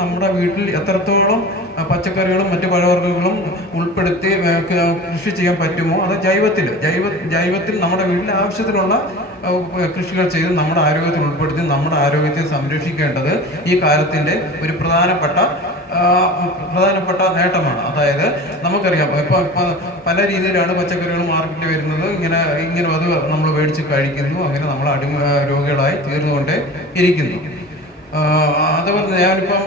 നമ്മുടെ വീട്ടിൽ എത്രത്തോളം പച്ചക്കറികളും മറ്റു പഴവർഗ്ഗങ്ങളും ഉൾപ്പെടുത്തി കൃഷി ചെയ്യാൻ പറ്റുമോ അത് ജൈവത്തിൽ നമ്മുടെ വീട്ടിൽ ആവശ്യത്തിനുള്ള കൃഷികൾ ചെയ്ത് നമ്മുടെ ആരോഗ്യത്തിൽ ഉൾപ്പെടുത്തി നമ്മുടെ ആരോഗ്യത്തെ സംരക്ഷിക്കേണ്ടത് ഈ കാലത്തിൻ്റെ ഒരു പ്രധാനപ്പെട്ട നേട്ടമാണ്. അതായത് നമുക്കറിയാം ഇപ്പൊ പല രീതിയിലാണ് പച്ചക്കറികൾ മാർക്കറ്റിൽ വരുന്നത്. ഇങ്ങനെ അത് നമ്മൾ മേടിച്ച് കഴിക്കുന്നു. അങ്ങനെ നമ്മൾ രോഗികളായി തീർന്നുകൊണ്ടേ ഇരിക്കുന്നു. അതുപോലെ ഞാനിപ്പം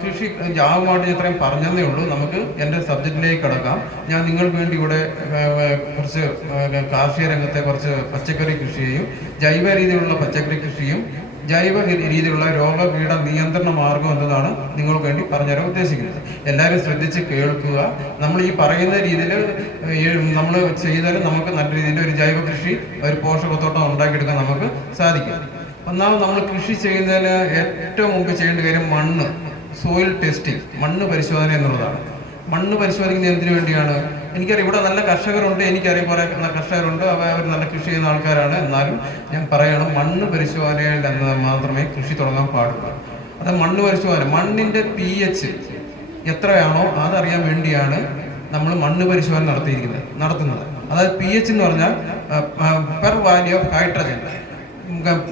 കൃഷി ജാവുമായിട്ട് ഇത്രയും പറഞ്ഞതേ ഉള്ളൂ. നമുക്ക് എൻ്റെ സബ്ജക്റ്റിലേക്ക് കിടക്കാം. ഞാൻ നിങ്ങൾക്ക് വേണ്ടി ഇവിടെ കുറച്ച് കാർഷിക രംഗത്തെ കുറച്ച് പച്ചക്കറി കൃഷിയെയും ജൈവ രീതിയിലുള്ള പച്ചക്കറി കൃഷിയും ജൈവ രീതിയിലുള്ള രോഗകീട നിയന്ത്രണ മാർഗം എന്നതാണ് നിങ്ങൾക്ക് വേണ്ടി പറഞ്ഞുതരാൻ ഉദ്ദേശിക്കുന്നത്. എല്ലാവരും ശ്രദ്ധിച്ച് കേൾക്കുക. നമ്മൾ ഈ പറയുന്ന രീതിയിൽ നമ്മൾ ചെയ്താലും നമുക്ക് നല്ല രീതിയിൽ ഒരു ജൈവ കൃഷി, ഒരു പോഷകത്തോട്ടം ഉണ്ടാക്കിയെടുക്കാൻ നമുക്ക് സാധിക്കും. ഒന്നാമത് നമ്മൾ കൃഷി ചെയ്യുന്നതിന് ഏറ്റവും മുമ്പ് ചെയ്യേണ്ട കാര്യം സോയിൽ ടെസ്റ്റിംഗ്, മണ്ണ് പരിശോധന എന്നുള്ളതാണ്. മണ്ണ് പരിശോധിക്കുന്നത് എന്തിനു വേണ്ടിയാണ്? എനിക്കറിയാം ഇവിടെ നല്ല കർഷകരുണ്ട്, എനിക്കറിയാം കുറേ കർഷകരുണ്ട്, അവർ നല്ല കൃഷി ചെയ്യുന്ന ആൾക്കാരാണ്. എന്നാലും ഞാൻ പറയണം, മണ്ണ് പരിശോധനയിൽ നിന്ന് മാത്രമേ കൃഷി തുടങ്ങാൻ പാടുള്ളൂ. അത് മണ്ണ് പരിശോധന, മണ്ണിൻ്റെ pH എത്രയാണോ അതറിയാൻ വേണ്ടിയാണ് നമ്മൾ മണ്ണ് പരിശോധന നടത്തുന്നത്. അതായത് pH എന്ന് പറഞ്ഞാൽ പെർ വാല്യൂ ഓഫ് ഹൈഡ്രജൻ,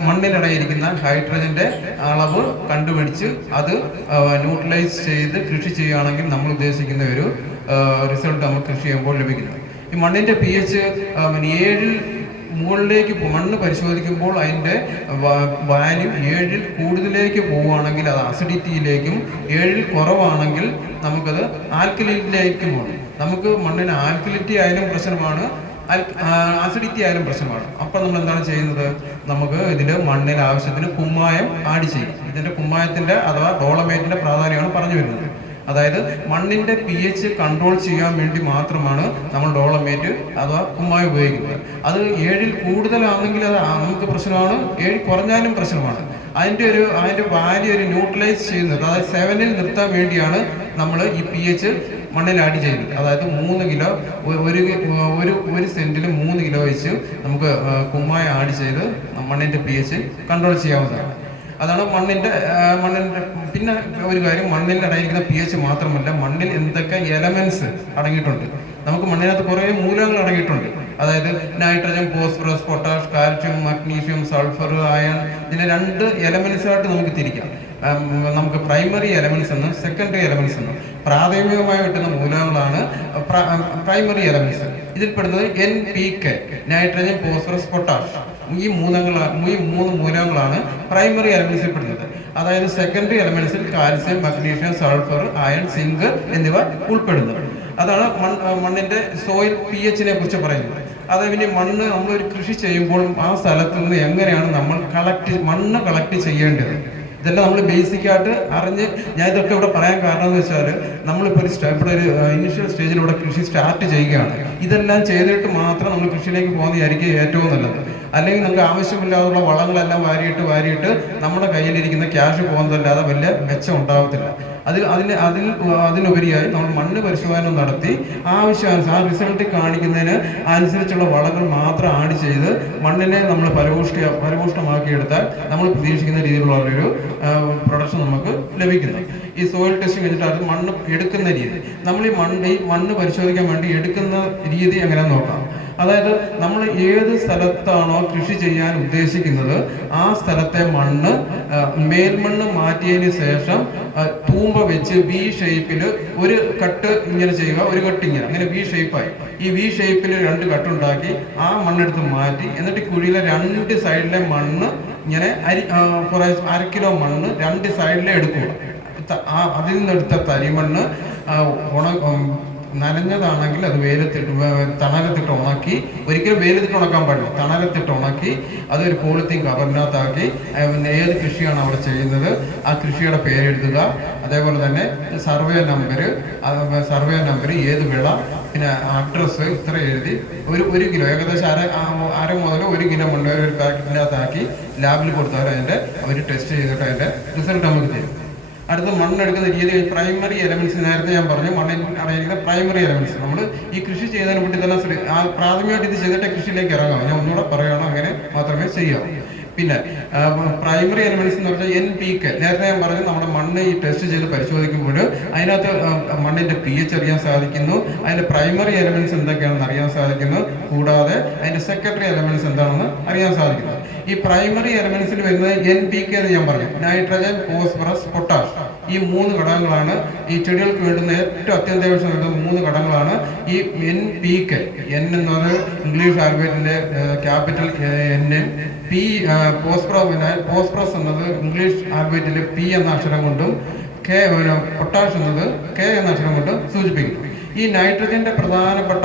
മണ്ണിലടയിരിക്കുന്ന ഹൈഡ്രജന്റെ അളവ് കണ്ടുപിടിച്ച് അത് ന്യൂട്രലൈസ് ചെയ്ത് കൃഷി ചെയ്യുകയാണെങ്കിൽ നമ്മൾ ഉദ്ദേശിക്കുന്ന ഒരു റിസൾട്ട് നമ്മൾ കൃഷി ചെയ്യുമ്പോൾ ലഭിക്കുന്നത്. ഈ മണ്ണിന്റെ pH 7 മുകളിലേക്ക് മണ്ണ് പരിശോധിക്കുമ്പോൾ അതിൻ്റെ വാല്യൂ 7 കൂടുതലേക്ക് പോവുകയാണെങ്കിൽ അത് അസിഡിറ്റിയിലേക്കും, 7 കുറവാണെങ്കിൽ നമുക്കത് ആൽക്കലിറ്റിയിലേക്കും പോകണം. നമുക്ക് മണ്ണിന് ആൽക്കലിറ്റി ആയാലും പ്രശ്നമാണ്, അസിഡിറ്റി ആയാലും പ്രശ്നമാണ്. അപ്പോൾ നമ്മൾ എന്താണ് ചെയ്യുന്നത്? നമുക്ക് ഇതിൽ മണ്ണിന് ആവശ്യത്തിന് കുമ്മായം ആഡ് ചെയ്യും. ഇതിൻ്റെ കുമ്മായത്തിൻ്റെ അഥവാ ഡോളമേറ്റിൻ്റെ പ്രാധാന്യമാണ് പറഞ്ഞു വരുന്നത്. അതായത് മണ്ണിൻ്റെ pH കൺട്രോൾ ചെയ്യാൻ വേണ്ടി മാത്രമാണ് നമ്മൾ ഡോളമേറ്റ് അഥവാ കുമ്മായം ഉപയോഗിക്കുന്നത്. അത് 7 കൂടുതലാണെങ്കിൽ അത് നമുക്ക് പ്രശ്നമാണ്, 7 കുറഞ്ഞാലും പ്രശ്നമാണ്. അതിൻ്റെ വാല്യൂ ഒരു ന്യൂട്രലൈസ് ചെയ്യുന്നത്, അതായത് 7-ൽ നിർത്താൻ വേണ്ടിയാണ് നമ്മൾ ഈ pH മണ്ണിൽ ആഡ് ചെയ്യുന്നത്. അതായത് 3 കിലോ ഒരു സെന്റിൽ 3 കിലോ വെച്ച് നമുക്ക് കുമ്മായം ആഡ് ചെയ്ത് മണ്ണിൻ്റെ pH കൺട്രോൾ ചെയ്യാവുന്നതാണ്. അതാണ് മണ്ണിൻ്റെ. പിന്നെ ഒരു കാര്യം, മണ്ണിൽ അടങ്ങിയിരിക്കുന്ന pH മാത്രമല്ല, മണ്ണിൽ എന്തൊക്കെ എലമെന്റ്സ് അടങ്ങിയിട്ടുണ്ട്. നമുക്ക് മണ്ണിനകത്ത് കുറേ മൂലകങ്ങൾ അടങ്ങിയിട്ടുണ്ട്. അതായത് nitrogen, phosphorus, potash, calcium, magnesium, sulphur, iron. ഇതിനെ 2 എലമെന്റ്സ് ആയിട്ട് നമുക്ക് തിരിക്കാം. നമുക്ക് പ്രൈമറി എലമെന്റ്സ് എന്നും സെക്കൻഡറി എലമെന്റ്സ് എന്നും. പ്രാഥമികമായി കിട്ടുന്ന മൂലകങ്ങളാണ് പ്രൈമറി എലമെന്റ്സ്. ഇതിൽപ്പെടുന്നത് NPK, നൈട്രജൻ, ഫോസ്ഫറസ്, പൊട്ടാഷ്. ഈ 3 മൂലകങ്ങളാണ് പ്രൈമറി എലമെന്റ്സിൽ പെടുന്നത്. അതായത് സെക്കൻഡറി എലമെന്റ്സിൽ calcium, magnesium, sulphur, iron, zinc എന്നിവ ഉൾപ്പെടുന്നു. അതാണ് മണ്ണിന്റെ സോയിൽ pH-നെ കുറിച്ച് പറയുന്നത്. അതായത് പിന്നെ മണ്ണ് നമ്മളൊരു കൃഷി ചെയ്യുമ്പോൾ ആ സ്ഥലത്ത് നിന്ന് എങ്ങനെയാണ് നമ്മൾ മണ്ണ് കളക്ട് ചെയ്യേണ്ടത്, ഇതെല്ലാം നമ്മൾ ബേസിക്കായിട്ട് അറിഞ്ഞ്. ഞാൻ ഇതൊക്കെ ഇവിടെ പറയാൻ കാരണം എന്ന് വെച്ചാൽ നമ്മളിപ്പോൾ ഇവിടെ ഒരു ഇനീഷ്യൽ സ്റ്റേജിലൂടെ കൃഷി സ്റ്റാർട്ട് ചെയ്യുകയാണ്. ഇതെല്ലാം ചെയ്തിട്ട് മാത്രം നമ്മൾ കൃഷിയിലേക്ക് പോകുന്നതായിരിക്കും ഏറ്റവും നല്ലത്. അല്ലെങ്കിൽ നമുക്ക് ആവശ്യമില്ലാതുള്ള വളങ്ങളെല്ലാം വാരിയിട്ട് നമ്മുടെ കയ്യിലിരിക്കുന്ന ക്യാഷ് പോകുന്നതല്ലാതെ വലിയ മെച്ചം ഉണ്ടാകത്തില്ല. അതിനുപരിയായി നമ്മൾ മണ്ണ് പരിശോധന നടത്തി ആവശ്യാനുസരണം ആ റിസൾട്ട് കാണിക്കുന്നതിന് അനുസരിച്ചുള്ള വളങ്ങൾ മാത്രം ആഡ് ചെയ്ത് മണ്ണിനെ നമ്മൾ ഫലഭൂഷ്ടമാക്കിയെടുത്താൽ നമ്മൾ പ്രതീക്ഷിക്കുന്ന രീതിയിലുള്ള ഒരു പ്രൊഡക്ഷൻ നമുക്ക് ലഭിക്കുന്നു. ഈ സോയിൽ ടെസ്റ്റിംഗ് കഴിഞ്ഞിട്ട് അത് മണ്ണ് എടുക്കുന്ന രീതി, നമ്മൾ ഈ മണ്ണ് പരിശോധിക്കാൻ വേണ്ടി എടുക്കുന്ന രീതി എങ്ങനെയാണെന്ന് നോക്കാം. അതായത് നമ്മൾ ഏത് സ്ഥലത്താണോ കൃഷി ചെയ്യാൻ ഉദ്ദേശിക്കുന്നത് ആ സ്ഥലത്തെ മണ്ണ് മേൽമണ്ണ് മാറ്റിയതിന് ശേഷം തൂമ്പ വെച്ച് V ഷേപ്പിൽ ഒരു കട്ട് ഇങ്ങനെ ചെയ്യുക, ഒരു കട്ട് ഇങ്ങനെ, അങ്ങനെ V ഷേപ്പായി. ഈ V ഷേപ്പിൽ 2 കട്ടുണ്ടാക്കി ആ മണ്ണെടുത്ത് മാറ്റി, എന്നിട്ട് കുഴിയിലെ 2 സൈഡിലെ മണ്ണ് ഇങ്ങനെ കുറേ 1/2 കിലോ മണ്ണ് 2 സൈഡിലെ എടുക്കുക. അതിൽ നിന്നെടുത്ത തരിമണ്ണ് നനഞ്ഞതാണെങ്കിൽ അത് തണലത്തിട്ട് ഉണക്കി, ഒരിക്കലും വെയിലത്തിട്ട് ഉണക്കാൻ പാടില്ല, തണലത്തിട്ട് ഉണക്കി അതൊരു പോളിത്തീൻ കവറിനകത്താക്കി ഏത് കൃഷിയാണ് അവിടെ ചെയ്യുന്നത് ആ കൃഷിയുടെ പേരെഴുതുക. അതേപോലെ തന്നെ സർവേ നമ്പർ, ഏത് വിള, പിന്നെ അഡ്രസ്സ് ഇത്ര എഴുതി ഒരു കിലോ ഏകദേശം അര മുതൽ 1 കിലോ മണ്ണ് ഒരു പാക്കറ്റിനകത്താക്കി ലാബിൽ കൊടുത്താൽ അവർ ടെസ്റ്റ് ചെയ്തിട്ട് അതിൻ്റെ റിസൾട്ട് നമുക്ക് തരും. അടുത്ത മണ്ണെടുക്കുന്ന രീതി, പ്രൈമറി എലമെന്റ്സ്. നേരത്തെ ഞാൻ പറഞ്ഞു മണ്ണിൽ അടങ്ങിയിരിക്കുന്ന പ്രൈമറി എലമെന്റ്സ്. നമ്മൾ ഈ കൃഷി ചെയ്യുന്നതിനെ പറ്റി തന്നെ പ്രാഥമികമായിട്ട് ഇത് ചെയ്തിട്ട് കൃഷിയിലേക്ക് ഇറങ്ങാം. ഞാൻ ഒന്നുകൂടെ പറയണം, അങ്ങനെ മാത്രമേ ചെയ്യാവൂ. പിന്നെ പ്രൈമറി എലമെന്റ്സ് എന്ന് പറഞ്ഞാൽ NPK. നേരത്തെ ഞാൻ പറഞ്ഞു, നമ്മുടെ മണ്ണ് ഈ ടെസ്റ്റ് ചെയ്ത് പരിശോധിക്കുമ്പോൾ അതിനകത്ത് മണ്ണിന്റെ pH അറിയാൻ സാധിക്കുന്നു, അതിന്റെ പ്രൈമറി എലമെന്റ്സ് എന്തൊക്കെയാണെന്ന് അറിയാൻ സാധിക്കുന്നു, കൂടാതെ അതിന്റെ സെക്കൻഡറി എലമെന്റ്സ് എന്താണെന്ന് അറിയാൻ സാധിക്കുന്നു. ഈ പ്രൈമറി എലമെന്റ്സിൽ വരുന്നത് NPK എന്ന് ഞാൻ പറഞ്ഞു, നൈട്രജൻ, ഫോസ്ഫറസ്, പൊട്ടാഷ്. ഈ 3 ഘടകങ്ങളാണ് ഈ ചെടികൾക്ക് വേണ്ടുന്ന ഏറ്റവും അത്യന്താപേക്ഷിതം വേണ്ടുന്ന 3 ഘടകങ്ങളാണ് ഈ NPK. N എന്നത് ഇംഗ്ലീഷ് ആൽഫബറ്റിന്റെ ക്യാപിറ്റൽ N, P ഫോസ്ഫറസ് എന്നത് ഇംഗ്ലീഷ് ആൽഫബറ്റിലെ P എന്ന അക്ഷരം കൊണ്ടും, പൊട്ടാഷ് എന്നത് K എന്ന അക്ഷരം കൊണ്ടും സൂചിപ്പിക്കുന്നു. ഈ നൈട്രജന്റെ പ്രധാനപ്പെട്ട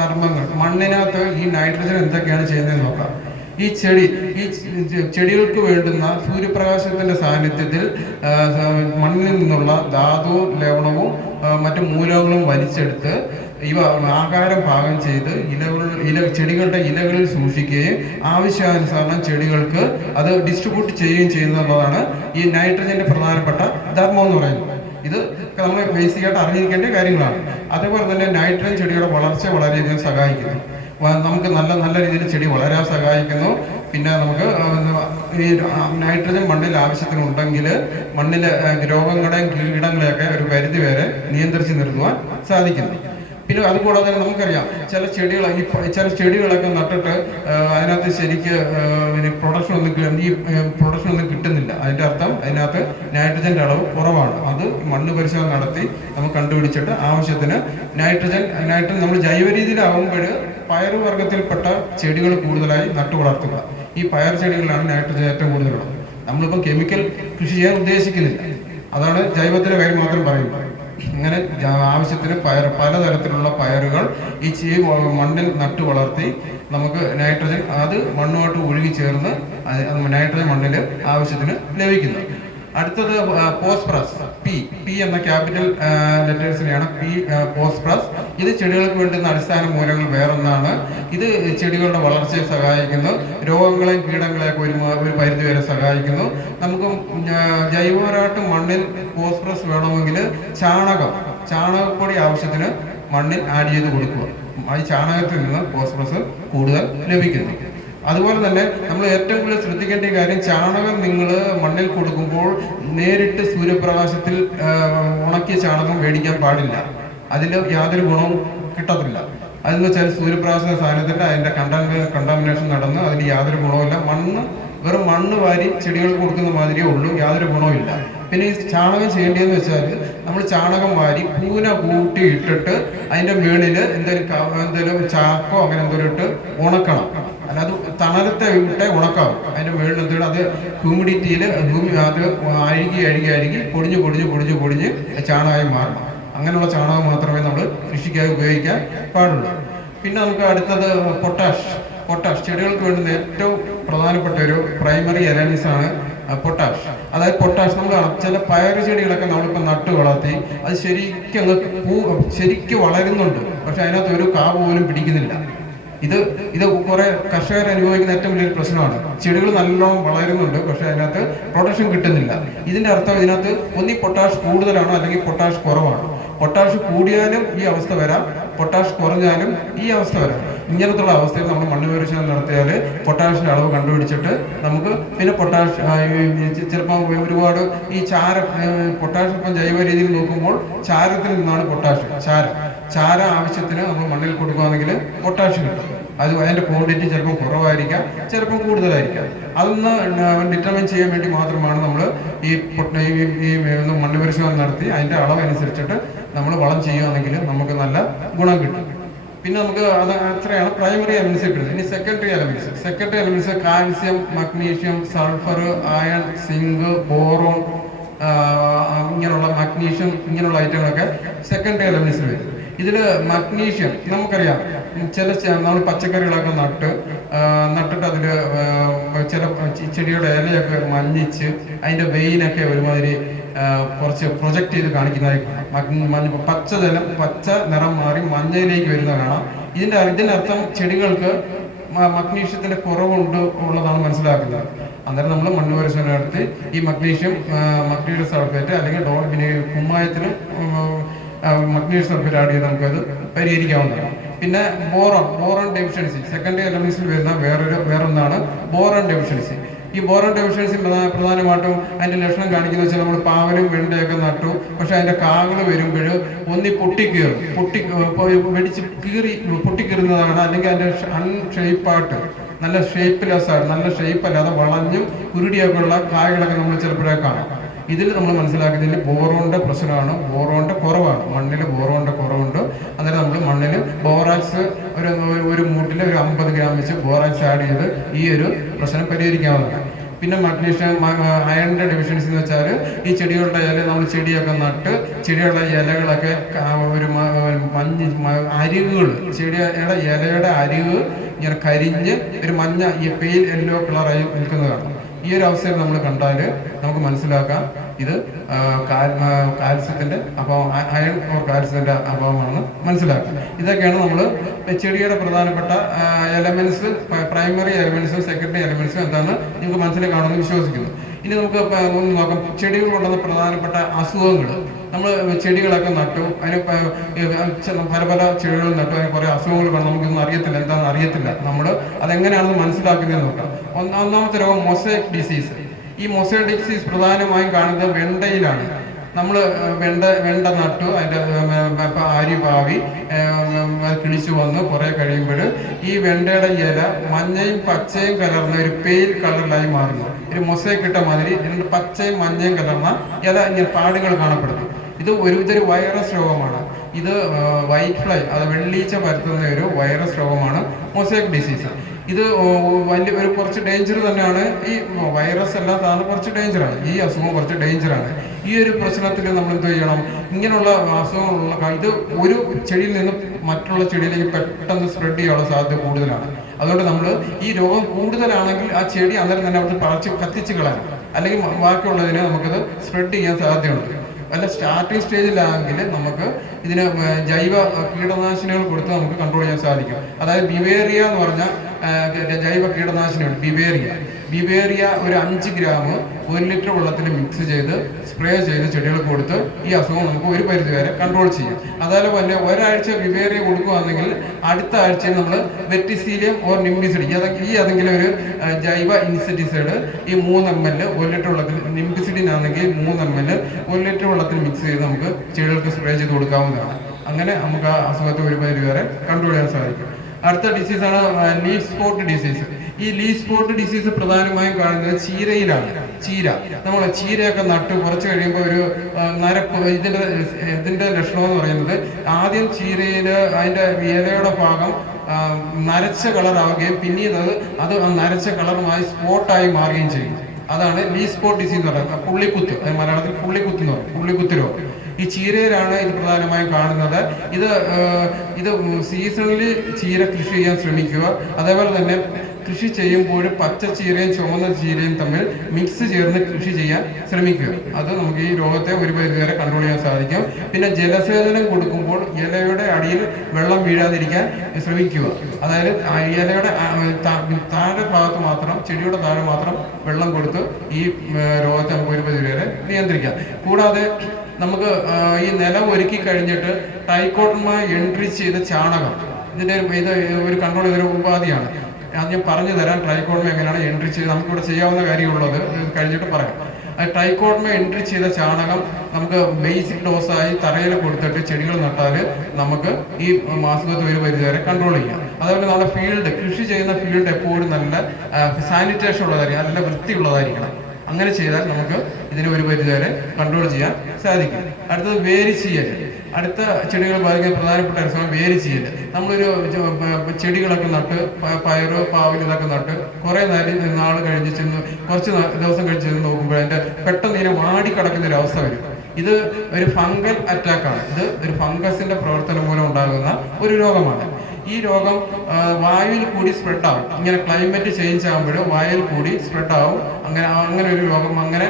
ധർമ്മങ്ങൾ, മണ്ണിനകത്ത് ഈ നൈട്രജൻ എന്തൊക്കെയാണ് ചെയ്യുന്നതെന്ന് നോക്കാം. ഈ ചെടികൾക്ക് വേണ്ടുന്ന സൂര്യപ്രകാശത്തിന്റെ സാന്നിധ്യത്തിൽ മണ്ണിൽ നിന്നുള്ള ധാതു ലവണവും മറ്റു മൂലകങ്ങളും വലിച്ചെടുത്ത് ഇവ ആകാരം പാകം ചെയ്ത് ചെടികളുടെ ഇലകളിൽ സൂക്ഷിക്കുകയും ആവശ്യാനുസരണം ചെടികൾക്ക് അത് ഡിസ്ട്രിബ്യൂട്ട് ചെയ്യുകയും ചെയ്യുന്നതാണ് ഈ നൈട്രജന്റെ പ്രധാനപ്പെട്ട ധർമ്മം എന്ന് പറയുന്നത്. ഇത് നമ്മൾ ബേസിക് ആയിട്ട് അറിഞ്ഞിരിക്കേണ്ട കാര്യങ്ങളാണ്. അതേപോലെ തന്നെ നൈട്രജൻ ചെടിയുടെ വളർച്ച വളരെയധികം സഹായിക്കുന്നു. നമുക്ക് നല്ല നല്ല രീതിയിൽ ചെടി വളരാൻ സഹായിക്കുന്നു. പിന്നെ നമുക്ക് ഈ നൈട്രജൻ മണ്ണിൽ ആവശ്യത്തിനുണ്ടെങ്കിൽ മണ്ണിലെ രോഗങ്ങളെയും കീടങ്ങളെയൊക്കെ ഒരു പരിധി വരെ നിയന്ത്രിച്ച് നിർത്തുവാൻ സാധിക്കുന്നു. പിന്നെ അതുകൂടാതെ തന്നെ നമുക്കറിയാം, ചില ചെടികളൊക്കെ നട്ടിട്ട് അതിനകത്ത് ശരിക്ക് പ്രൊഡക്ഷൻ ഒന്നും കിട്ടുന്നില്ല. അതിൻ്റെ അർത്ഥം അതിനകത്ത് നൈട്രജൻ്റെ അളവ് കുറവാണ്. അത് മണ്ണ് പരിശോധന നടത്തി നമുക്ക് കണ്ടുപിടിച്ചിട്ട് ആവശ്യത്തിന് നൈട്രജൻ നമ്മൾ ജൈവ രീതിയിലാവുമ്പോൾ പയറുവർഗ്ഗത്തിൽപ്പെട്ട ചെടികൾ കൂടുതലായി നട്ടു വളർത്തുക. ഈ പയർ ചെടികളിലാണ് നൈട്രജൻ ഏറ്റവും കൂടുതലുള്ളത്. നമ്മളിപ്പം കെമിക്കൽ കൃഷി ചെയ്യാൻ ഉദ്ദേശിക്കുന്നില്ല, അതാണ് ജൈവത്തിൻ്റെ കാര്യം മാത്രം പറയുന്നത്. ഇങ്ങനെ ആവശ്യത്തിന് പലതരത്തിലുള്ള പയറുകൾ ഈ മണ്ണിൽ നട്ടു വളർത്തി നമുക്ക് നൈട്രജൻ അത് മണ്ണുമായിട്ട് ഒഴുകി ചേർന്ന് നൈട്രജൻ മണ്ണിൽ ആവശ്യത്തിന് ലഭിക്കുന്നു. അടുത്തത് ഫോസ്ഫറസ്, പി എന്ന ക്യാപിറ്റൽ ലെറ്റേഴ്സിനെയാണ് ഫോസ്ഫറസ്. ഇത് ചെടികൾക്ക് വേണ്ടുന്ന അടിസ്ഥാന മൂലങ്ങൾ വേറൊന്നാണ്. ഇത് ചെടികളുടെ വളർച്ചയെ സഹായിക്കുന്നു, രോഗങ്ങളെയും കീടങ്ങളെയൊക്കെ ഒരു പരിധി വരെ സഹായിക്കുന്നു. നമുക്ക് ജൈവപരമായിട്ട് മണ്ണിൽ ഫോസ്ഫറസ് വേണമെങ്കിൽ ചാണകപ്പൊടി ആവശ്യത്തിന് മണ്ണിൽ ആഡ് ചെയ്ത് കൊടുക്കുക. ഈ ചാണകത്തിൽ നിന്ന് ഫോസ്ഫറസ് കൂടുതൽ ലഭിക്കുന്നു. അതുപോലെ തന്നെ നമ്മൾ ഏറ്റവും കൂടുതൽ ശ്രദ്ധിക്കേണ്ട കാര്യം, ചാണകം നിങ്ങൾ മണ്ണിൽ കൊടുക്കുമ്പോൾ നേരിട്ട് സൂര്യപ്രകാശത്തിൽ ഉണക്കിയ ചാണകം മേടിക്കാൻ പാടില്ല. അതിൽ യാതൊരു ഗുണവും കിട്ടത്തില്ല. അതെന്ന് വെച്ചാൽ സൂര്യപ്രകാശ സാന്നിധ്യത്തിൽ അതിൻ്റെ കണ്ടാമിനേഷൻ നടന്ന് അതിന് യാതൊരു ഗുണവുമില്ല. വെറും മണ്ണ് വാരി ചെടികൾക്ക് കൊടുക്കുന്ന മാതിരിയേ ഉള്ളൂ, യാതൊരു ഗുണവുമില്ല. പിന്നെ ഈ ചാണകം ചെയ്യേണ്ടതെന്ന് വെച്ചാൽ നമ്മൾ ചാണകം വാരി പൂന കൂട്ടി ഇട്ടിട്ട് അതിൻ്റെ മേളിൽ എന്തെങ്കിലും ചാക്കോ അങ്ങനെ എന്തെങ്കിലും ഇട്ട് ഉണക്കണം. അല്ലാതെ തണലത്തെ ഇട്ടേ ഉണക്കാവും. അതിൻ്റെ മേളിൽ എന്തെങ്കിലും അത് ഹ്യൂമിഡിറ്റിയിൽ അത് അഴുകി പൊടിഞ്ഞ് ചാണകമായി മാറണം. അങ്ങനെയുള്ള ചാണകം മാത്രമേ നമ്മൾ കൃഷിക്കായി ഉപയോഗിക്കാൻ പാടുള്ളൂ. പിന്നെ നമുക്ക് അടുത്തത് പൊട്ടാഷ് ചെടികൾക്ക് വേണ്ടുന്ന ഏറ്റവും പ്രധാനപ്പെട്ട ഒരു പ്രൈമറി എലമെന്റ്സ് ആണ് പൊട്ടാഷ്. അതായത് പൊട്ടാഷ് നമ്മൾ കാണാം, ചില പയറ് ചെടികളൊക്കെ നമ്മളിപ്പോൾ നട്ടു വളർത്തി അത് ശരിക്കും വളരുന്നുണ്ട്, പക്ഷെ അതിനകത്ത് ഒരു കാ പോലും പിടിക്കുന്നില്ല. ഇത് കുറെ കർഷകർ അനുഭവിക്കുന്ന ഏറ്റവും വലിയൊരു പ്രശ്നമാണ്. ചെടികൾ നല്ലോണം വളരുന്നുണ്ട്, പക്ഷെ അതിനകത്ത് പ്രൊഡക്ഷൻ കിട്ടുന്നില്ല. ഇതിന്റെ അർത്ഥം ഇതിനകത്ത് ഒന്നി പൊട്ടാഷ് കൂടുതലാണോ അല്ലെങ്കിൽ പൊട്ടാഷ് കുറവാണ്. പൊട്ടാഷ് കൂടിയാലും ഈ അവസ്ഥ വരാം, പൊട്ടാഷ് കുറഞ്ഞാലും ഈ അവസ്ഥ വരാം. ഇങ്ങനത്തുള്ള അവസ്ഥയിൽ നമ്മൾ മണ്ണ് പരിശോധന നടത്തിയാൽ പൊട്ടാഷിന്റെ അളവ് കണ്ടുപിടിച്ചിട്ട് നമുക്ക് പിന്നെ പൊട്ടാഷ് ചിലപ്പോൾ ഒരുപാട് ഈ പൊട്ടാഷ് ഇപ്പം ജൈവ രീതിയിൽ നോക്കുമ്പോൾ ചാരത്തിൽ നിന്നാണ് ചാര ആവശ്യത്തിന് നമ്മൾ മണ്ണിൽ കൊടുക്കുകയാണെങ്കിൽ പൊട്ടാഷ് കിട്ടും. അതിൻ്റെ ക്വാണ്ടിറ്റി ചിലപ്പോൾ കുറവായിരിക്കാം, ചിലപ്പോൾ കൂടുതലായിരിക്കാം. അതൊന്ന് ഡിറ്റർമൈൻ ചെയ്യാൻ വേണ്ടി മാത്രമാണ് നമ്മൾ ഈ മണ്ണ് പരിശോധന നടത്തി അതിൻ്റെ അളവനുസരിച്ചിട്ട് നമ്മൾ വളം ചെയ്യുകയാണെങ്കിൽ നമുക്ക് നല്ല ഗുണം കിട്ടും. പിന്നെ നമുക്ക് അത്രയാണ് പ്രൈമറി എലമെന്റ്സ് കിട്ടുന്നത്. ഇനി secondary elements calcium, magnesium, sulphur, iron, zinc, boron, ഇങ്ങനെയുള്ള മഗ്നീഷ്യം ഇങ്ങനെയുള്ള ഐറ്റങ്ങളൊക്കെ സെക്കൻഡറി എലമെന്റ്സിൽ വരും. ഇതിൽ മഗ്നീഷ്യം നമുക്കറിയാം, നമ്മൾ പച്ചക്കറികളൊക്കെ നട്ടിട്ട് അതിൽ ചില ചെടിയുടെ ഇലയൊക്കെ മഞ്ഞിച്ച് അതിൻ്റെ വെയിനൊക്കെ ഒരുമാതിരി കുറച്ച് പ്രൊജക്റ്റ് ചെയ്ത് കാണിക്കുന്നതായി കാണാം. പച്ച നിറം മാറി മഞ്ഞയിലേക്ക് വരുന്ന കാണാം. ഇതിനർത്ഥം ചെടികൾക്ക് മഗ്നീഷ്യത്തിന്റെ കുറവുണ്ട് ഉള്ളതാണ് മനസ്സിലാക്കുന്നത്. അന്നേരം നമ്മൾ മണ്ണ് പരിശോധന നടത്തി ഈ മഗ്നീഷ്യം സൾഫേറ്റ് അല്ലെങ്കിൽ പിന്നെ കുമ്മായത്തിനും മഗ്നീഷ്യം സൾഫേറ്റ് ആഡ് ചെയ്ത് നമുക്കത് പരിഹരിക്കാവുന്നതാണ്. പിന്നെ ബോറോൺ ഡെഫിഷ്യൻസി, സെക്കൻഡറി എലമെന്റ്സിൽ വരുന്ന വേറൊന്നാണ് ബോറോൺ ഡെഫിഷ്യൻസി. ഈ ബോറോൺ ഡെഫിഷ്യൻസി പ്രധാനമായിട്ടും അതിന്റെ ലക്ഷണം കാണിക്കുന്ന വെച്ചാൽ നമ്മൾ പാവലും വെണ്ടയൊക്കെ നട്ടു, പക്ഷെ അതിന്റെ കാകൾ വരുമ്പോൾ ഒന്നി പൊട്ടിക്കീറും, വെടിച്ച് പൊട്ടിക്കീറുന്നതാണ്. അല്ലെങ്കിൽ അതിന്റെ അൺഷേപ്പായിട്ട് നല്ല ഷേപ്പ്ലെസ് ആണ്, നല്ല ഷേപ്പ് അല്ലാതെ വളഞ്ഞും കുരുടിയൊക്കെ ഉള്ള കായകളൊക്കെ നമ്മൾ ചിലപ്പോഴൊക്കെ കാണാം. ഇതിൽ നമ്മൾ മനസ്സിലാക്കുന്നതിൽ ബോറോണിന്റെ പ്രശ്നമാണ്, ബോറോണിന്റെ കുറവാണ്. മണ്ണിൽ ബോറോണിന്റെ കുറവുണ്ട്. അന്നേരം നമ്മൾ മണ്ണിൽ ബോറാക്സ് ഒരു മൂട്ടിൽ ഒരു 50 ഗ്രാം വെച്ച് ബോറാക്സ് ആഡ് ചെയ്ത് ഈ ഒരു പ്രശ്നം പരിഹരിക്കാവുന്നതാണ്. പിന്നെ മഗ്നീഷ്യം, അയണിന്റെ ഡെഫിഷ്യൻസി എന്ന് വെച്ചാൽ ഈ ചെടികളുടെ ഇല, നമ്മൾ ചെടിയൊക്കെ നട്ട് ചെടികളുടെ ഇലകളൊക്കെ ഒരു അരികുകൾ, ചെടിയുടെ ഇലയുടെ അരിക് ഇങ്ങനെ കരിഞ്ഞ് ഒരു മഞ്ഞ പെയിൽ യെല്ലോ കളറായി നിൽക്കുന്നതാണ്. ഈ ഒരു അവസ്ഥയിൽ നമ്മൾ കണ്ടാൽ നമുക്ക് മനസ്സിലാക്കാം ഇത് കാൽസ്യത്തിന്റെ അഭാവം, അയൺ ഓർ കാൽസ്യത്തിന്റെ അഭാവമാണെന്ന് മനസ്സിലാക്കാം. ഇതൊക്കെയാണ് നമ്മൾ ചെടിയുടെ പ്രധാനപ്പെട്ട എലമെന്റ്സ്, പ്രൈമറി എലമെന്റ്സും സെക്കൻഡറി എലമെന്റ്സും എന്താണെന്ന് നിങ്ങൾക്ക് മനസ്സിൽ കാണുമെന്ന് വിശ്വസിക്കുന്നു. ഇനി നമുക്ക് ഒന്ന് നോക്കാം ചെടികൾ കൊണ്ടുവന്ന പ്രധാനപ്പെട്ട അസുഖങ്ങൾ. നമ്മൾ ചെടികളൊക്കെ നട്ടു, അതിന് പല ചെടികൾ നട്ടു, അതിന് കുറേ അസുഖങ്ങൾ വേണം, നമുക്കൊന്നും അറിയത്തില്ല, എന്താണെന്ന് അറിയത്തില്ല. നമ്മൾ അതെങ്ങനെയാണെന്ന് മനസ്സിലാക്കുന്നത് നോക്കാം. ഒന്നാമത്തെ രോഗം മൊസൈക്ക് ഡിസീസ്. ഈ മൊസൈക്ക് ഡിസീസ് പ്രധാനമായും കാണുന്നത് വെണ്ടയിലാണ്. നമ്മൾ വെണ്ട നട്ടു, അതിൻ്റെ അരി പാവി കിളിച്ചു വന്ന് കുറേ കഴിയുമ്പോൾ ഈ വെണ്ടയുടെ ഇല മഞ്ഞയും പച്ചയും കലർന്ന ഒരു പെയിൽ കളറിലായി മാറുന്നു. ഒരു മൊസൈക്ക് ഇട്ട മാതിരി രണ്ട് പച്ചയും മഞ്ഞയും കലർന്ന ഇല ഇങ്ങനെ പാടുകൾ കാണപ്പെടുന്നു. ഇത് ഇതൊരു വൈറസ് രോഗമാണ്. ഇത് വൈറ്റ് ഫ്ലൈ, അത് വെള്ളീച്ച പരത്തുന്ന ഒരു വൈറസ് രോഗമാണ് മൊസൈക്ക് ഡിസീസ്. ഇത് ഒരു കുറച്ച് ഡേഞ്ചർ തന്നെയാണ്. ഈ വൈറസ് എല്ലാം സാധാരണ കുറച്ച് ഡേഞ്ചറാണ്, ഈ അസുഖം കുറച്ച് ഡേഞ്ചറാണ്. ഈ ഒരു പ്രശ്നത്തിൽ നമ്മൾ എന്ത് ചെയ്യണം? ഇങ്ങനെയുള്ള അസുഖങ്ങളുള്ള ഇത് ഒരു ചെടിയിൽ നിന്ന് മറ്റുള്ള ചെടിയിലേക്ക് പെട്ടെന്ന് സ്പ്രെഡ് ചെയ്യാനുള്ള സാധ്യത കൂടുതലാണ്. അതുകൊണ്ട് നമ്മൾ ഈ രോഗം കൂടുതലാണെങ്കിൽ ആ ചെടി അന്നേരം തന്നെ അവിടെ കത്തിച്ച് കളയാം, അല്ലെങ്കിൽ ബാക്കിയുള്ളതിനെ നമുക്കത് സ്പ്രെഡ് ചെയ്യാൻ സാധ്യതയുണ്ട്. അല്ല സ്റ്റാർട്ടിങ് സ്റ്റേജിലാണെങ്കിൽ നമുക്ക് ഇതിന് ജൈവ കീടനാശിനികൾ കൊടുത്ത് നമുക്ക് കൺട്രോൾ ചെയ്യാൻ സാധിക്കും. അതായത് ബിവേറിയ എന്ന് പറഞ്ഞ ജൈവ കീടനാശിനിയുണ്ട്. ബിവേറിയ ഒരു 5 ഗ്രാം 1 ലിറ്റർ വെള്ളത്തിൽ മിക്സ് ചെയ്ത് സ്പ്രേ ചെയ്ത് ചെടികൾക്ക് കൊടുത്ത് ഈ അസുഖം നമുക്ക് ഒരു പരിധി വരെ കൺട്രോൾ ചെയ്യാം. അതുപോലെ തന്നെ ഒരാഴ്ച ബിവേറിയ കൊടുക്കുകയാണെങ്കിൽ അടുത്ത ആഴ്ചയിൽ നമ്മൾ വെറ്റിസീലിയം ഓർ നിംബിസിഡി, ഈ ഏതെങ്കിലും ഒരു ജൈവ ഇൻസെക്ടിസൈഡ് ഈ 3 ml 1 ലിറ്റർ വെള്ളത്തിൽ, നിംബിസിഡിനാണെങ്കിൽ 3 ml 1 ലിറ്റർ വെള്ളത്തിൽ മിക്സ് ചെയ്ത് നമുക്ക് ചെടികൾക്ക് സ്പ്രേ ചെയ്ത് കൊടുക്കാവുന്നതാണ്. അങ്ങനെ നമുക്ക് ആ അസുഖത്തെ ഒരു പരിധി വരെ കൺട്രോൾ ചെയ്യാൻ സാധിക്കും. അടുത്ത ഡിസീസാണ് ലീഫ് സ്പോട്ട് ഡിസീസ്. ഈ ലീഫ് സ്പോട്ട് ഡിസീസ് പ്രധാനമായും കാണുന്നത് ചീരയിലാണ്. നമ്മൾ ചീരയൊക്കെ നട്ട് കുറച്ച് കഴിയുമ്പോൾ ഒരു നരപ്പ്, ഇതിന്റെ ലക്ഷണം എന്ന് പറയുന്നത് ആദ്യം ചീരയിൽ അതിന്റെ ഇലയുടെ ഭാഗം നരച്ച കളറാവുകയും പിന്നീട് അത് നരച്ച കളറുമായി സ്പോട്ടായി മാറുകയും ചെയ്യും. അതാണ് ലീഫ് സ്പോട്ട് ഡിസീസ് എന്ന് പറയുന്നത്. പുള്ളിക്കുത്ത്, മലയാളത്തിൽ പുള്ളിക്കുത്ത് എന്ന് പറയും, പുള്ളിക്കുത്ത് രോഗം. ഈ ചീരയിലാണ് ഇത് പ്രധാനമായും കാണുന്നത്. ഇത് സീസണിൽ ചീര കൃഷി ചെയ്യാൻ ശ്രമിക്കുക. അതേപോലെ തന്നെ കൃഷി ചെയ്യുമ്പോൾ പച്ച ചീരയും ചുവന്ന ചീരയും തമ്മിൽ മിക്സ് ചേർന്ന് കൃഷി ചെയ്യാൻ ശ്രമിക്കുക. അത് നമുക്ക് ഈ രോഗത്തെ ഒരു പരിധി വരെ കൺട്രോൾ ചെയ്യാൻ സാധിക്കും. പിന്നെ ജലസേചനം കൊടുക്കുമ്പോൾ ഇലയുടെ അടിയിൽ വെള്ളം വീഴാതിരിക്കാൻ ശ്രമിക്കുക. അതായത് ഇലയുടെ താഴെ ഭാഗത്ത് മാത്രം, ചെടിയുടെ താഴെ മാത്രം വെള്ളം കൊടുത്ത് ഈ രോഗത്തെ നമുക്ക് ഒരു പരിധി വരെ നിയന്ത്രിക്കാം. കൂടാതെ നമുക്ക് ഈ നിലം ഒരുക്കി കഴിഞ്ഞിട്ട് ട്രൈക്കോഡർമ എൻട്രി ചെയ്ത ചാണകം, ഇത് ഒരു കൺട്രോൾ ചെയ്തൊരു ഉപാധിയാണ്. അത് ഞാൻ പറഞ്ഞു തരാം. ട്രൈക്കോഡർമ എങ്ങനെയാണ് എൻട്രി ചെയ്ത് നമുക്കിവിടെ ചെയ്യാവുന്ന കാര്യമുള്ളത് കഴിഞ്ഞിട്ട് പറയാം. ട്രൈക്കോഡർമ എൻട്രി ചെയ്ത ചാണകം നമുക്ക് ബേസിക് ഡോസായി തറയിൽ കൊടുത്തിട്ട് ചെടികൾ നട്ടാൽ നമുക്ക് ഈ അസുഖത്തെ ഒരു പരിധി വരെ കൺട്രോൾ ചെയ്യാം. അതുപോലെ നമ്മുടെ ഫീൽഡ്, കൃഷി ചെയ്യുന്ന ഫീൽഡ് എപ്പോഴും നല്ല സാനിറ്റേഷൻ ഉള്ളതായിരിക്കും, നല്ല വൃത്തിയുള്ളതായിരിക്കണം. അങ്ങനെ ചെയ്താൽ നമുക്ക് ഇതിനെ ഒരു പരിധി വരെ കൺട്രോൾ ചെയ്യാൻ സാധിക്കും. അടുത്തത് വേരിചീയൽ. അടുത്ത ചെടികൾ ബാധിക്കുന്ന പ്രധാനപ്പെട്ട അസുഖം വേരിചീയൽ. നമ്മളൊരു ചെടികളൊക്കെ നട്ട് പയറോ പാവൽ ഇതൊക്കെ നട്ട് കുറേ നാൾ കഴിഞ്ഞ് കുറച്ച് ദിവസം കഴിച്ച് ചെന്ന് നോക്കുമ്പോൾ അതിൻ്റെ പെട്ടെന്ന് ഇതിനെ വാടിക്കിടക്കുന്ന ഒരു അവസ്ഥ വരും. ഇത് ഒരു ഫംഗൽ അറ്റാക്കാണ്. ഇത് ഒരു ഫംഗസിന്റെ പ്രവർത്തനം മൂലം ഉണ്ടാകുന്ന ഒരു രോഗമാണ്. ഈ രോഗം വായുവിൽ കൂടി സ്പ്രെഡ് ആവും. ഇങ്ങനെ ക്ലൈമറ്റ് ചേഞ്ച് ആകുമ്പോൾ വായുവിൽ കൂടി സ്പ്രെഡ് ആവും. അങ്ങനെ ഒരു രോഗം അങ്ങനെ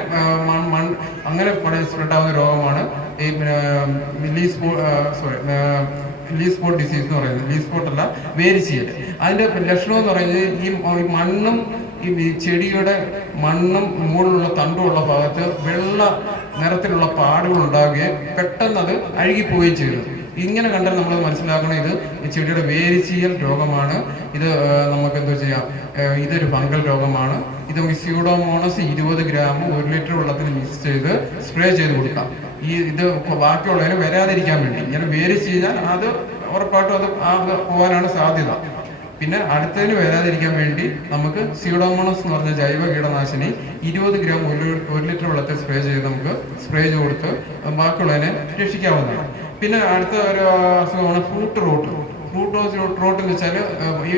സ്പ്രെഡ് ആവുന്ന രോഗമാണ് ഈ ലീഫ് സ്പോട്ട് ഡിസീസ് എന്ന് പറയുന്നത്. ലീഫ് സ്പോട്ട് അല്ല, വേരിചീയൽ. അതിന്റെ ലക്ഷണം എന്ന് പറയുന്നത് ഈ മണ്ണും ഈ ചെടിയുടെ മണ്ണും മുകളിലുള്ള തണ്ടുമുള്ള ഭാഗത്ത് വെള്ള നിറത്തിലുള്ള പാടുകൾ ഉണ്ടാവുകയും പെട്ടെന്ന് അത് അഴുകിപ്പോവുകയും ചെയ്തു. ഇങ്ങനെ കണ്ടാൽ നമ്മൾ മനസ്സിലാക്കണം ഇത് ചെടിയുടെ വേരിച്ചീയൽ രോഗമാണ്. ഇത് നമുക്ക് എന്തോ ചെയ്യാം, ഇതൊരു ഫംഗൽ രോഗമാണ്. ഇത് നമുക്ക് സ്യൂഡോമോണസ് 20 ഗ്രാം 1 ലിറ്റർ വെള്ളത്തിൽ മിക്സ് ചെയ്ത് സ്പ്രേ ചെയ്ത് കൊടുക്കാം. ഇത് ബാക്കിയുള്ളതിന് വരാതിരിക്കാൻ വേണ്ടി. ഇങ്ങനെ വേരിച്ച് കഴിഞ്ഞാൽ അത് ഉറപ്പായിട്ടും അത് പോകാനാണ് സാധ്യത. പിന്നെ അടുത്തതിന് വരാതിരിക്കാൻ വേണ്ടി നമുക്ക് സ്യൂഡോമോണസ് എന്ന് പറഞ്ഞ ജൈവ കീടനാശിനി 20 ഗ്രാം 1 ലിറ്റർ വെള്ളത്തിൽ സ്പ്രേ ചെയ്ത് നമുക്ക് സ്പ്രേ ചെയ്ത് കൊടുത്ത് ബാക്കിയുള്ളതിനെ രക്ഷിക്കാവുന്നതാണ്. പിന്നെ അടുത്ത ഒരു അസുഖമാണ് ഫ്രൂട്ട് റോട്ട്. റോട്ട് എന്ന് വെച്ചാൽ ഈ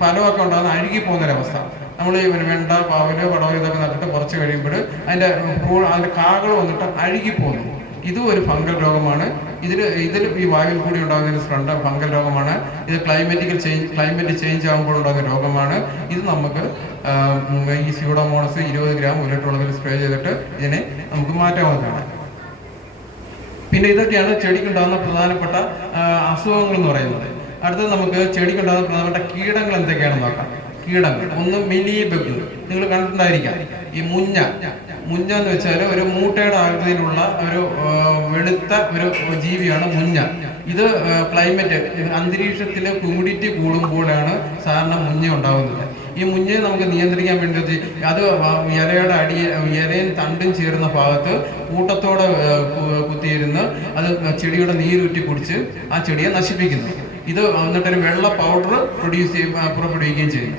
ഫലമൊക്കെ ഉണ്ടാകുന്ന അഴുകി പോകുന്നൊരവസ്ഥ. നമ്മൾ ഈ വെണ്ട, പാവല്, പടവൽ ഇതൊക്കെ നട്ടിട്ട് കുറച്ച് കഴിയുമ്പോൾ അതിൻ്റെ കാകൾ വന്നിട്ട് അഴുകിപ്പോകുന്നു. ഇതും ഒരു ഫംഗൽ രോഗമാണ്. ഇതിൽ ഈ വായുവിൽ കൂടി ഉണ്ടാകുന്ന ഫംഗൽ രോഗമാണ്. ഇത് ക്ലൈമറ്റ് ചേഞ്ച് ആകുമ്പോൾ ഉണ്ടാകുന്ന രോഗമാണ്. ഇത് നമുക്ക് ഈ സ്യൂഡോമോണസ് 20 ഗ്രാം 1 ലിറ്റർ വെള്ളത്തിൽ സ്പ്രേ ചെയ്തിട്ട് ഇതിനെ നമുക്ക് മാറ്റാവുന്നതാണ്. പിന്നെ ഇതൊക്കെയാണ് ചെടിക്കുണ്ടാകുന്ന പ്രധാനപ്പെട്ട അസുഖങ്ങൾ എന്ന് പറയുന്നത്. അടുത്തത് നമുക്ക് ചെടിക്കുണ്ടാകുന്ന പ്രധാനപ്പെട്ട കീടങ്ങൾ എന്തൊക്കെയാണെന്ന് നോക്കാം. കീടങ്ങൾ ഒന്ന് മിനി ബഗ്. നിങ്ങൾ കണ്ടിട്ടുണ്ടായിരിക്കാം ഈ മുഞ്ഞ എന്ന് വെച്ചാൽ ഒരു മൂട്ടയുടെ ആകൃതിയിലുള്ള ഒരു വെളുത്ത ഒരു ജീവിയാണ് മുഞ്ഞ. ഇത് ക്ലൈമറ്റ് അന്തരീക്ഷത്തിൽ ഹ്യൂമിഡിറ്റി കൂടുമ്പോഴാണ് സാധാരണ മുഞ്ഞ ഉണ്ടാകുന്നത്. ഈ മുഞ്ഞയെ നമുക്ക് നിയന്ത്രിക്കാൻ വേണ്ടി അത് ഇലയുടെ ഇലയും തണ്ടും ചേരുന്ന ഭാഗത്ത് കൂട്ടത്തോടെ കുത്തിയിരുന്ന് അത് ചെടിയുടെ നീരൂറ്റി കുടിച്ച് ആ ചെടിയെ നശിപ്പിക്കുന്നു. ഇത് എന്നിട്ടൊരു വെള്ള പൗഡർ പുറപ്പെടുവിക്കുകയും ചെയ്യും.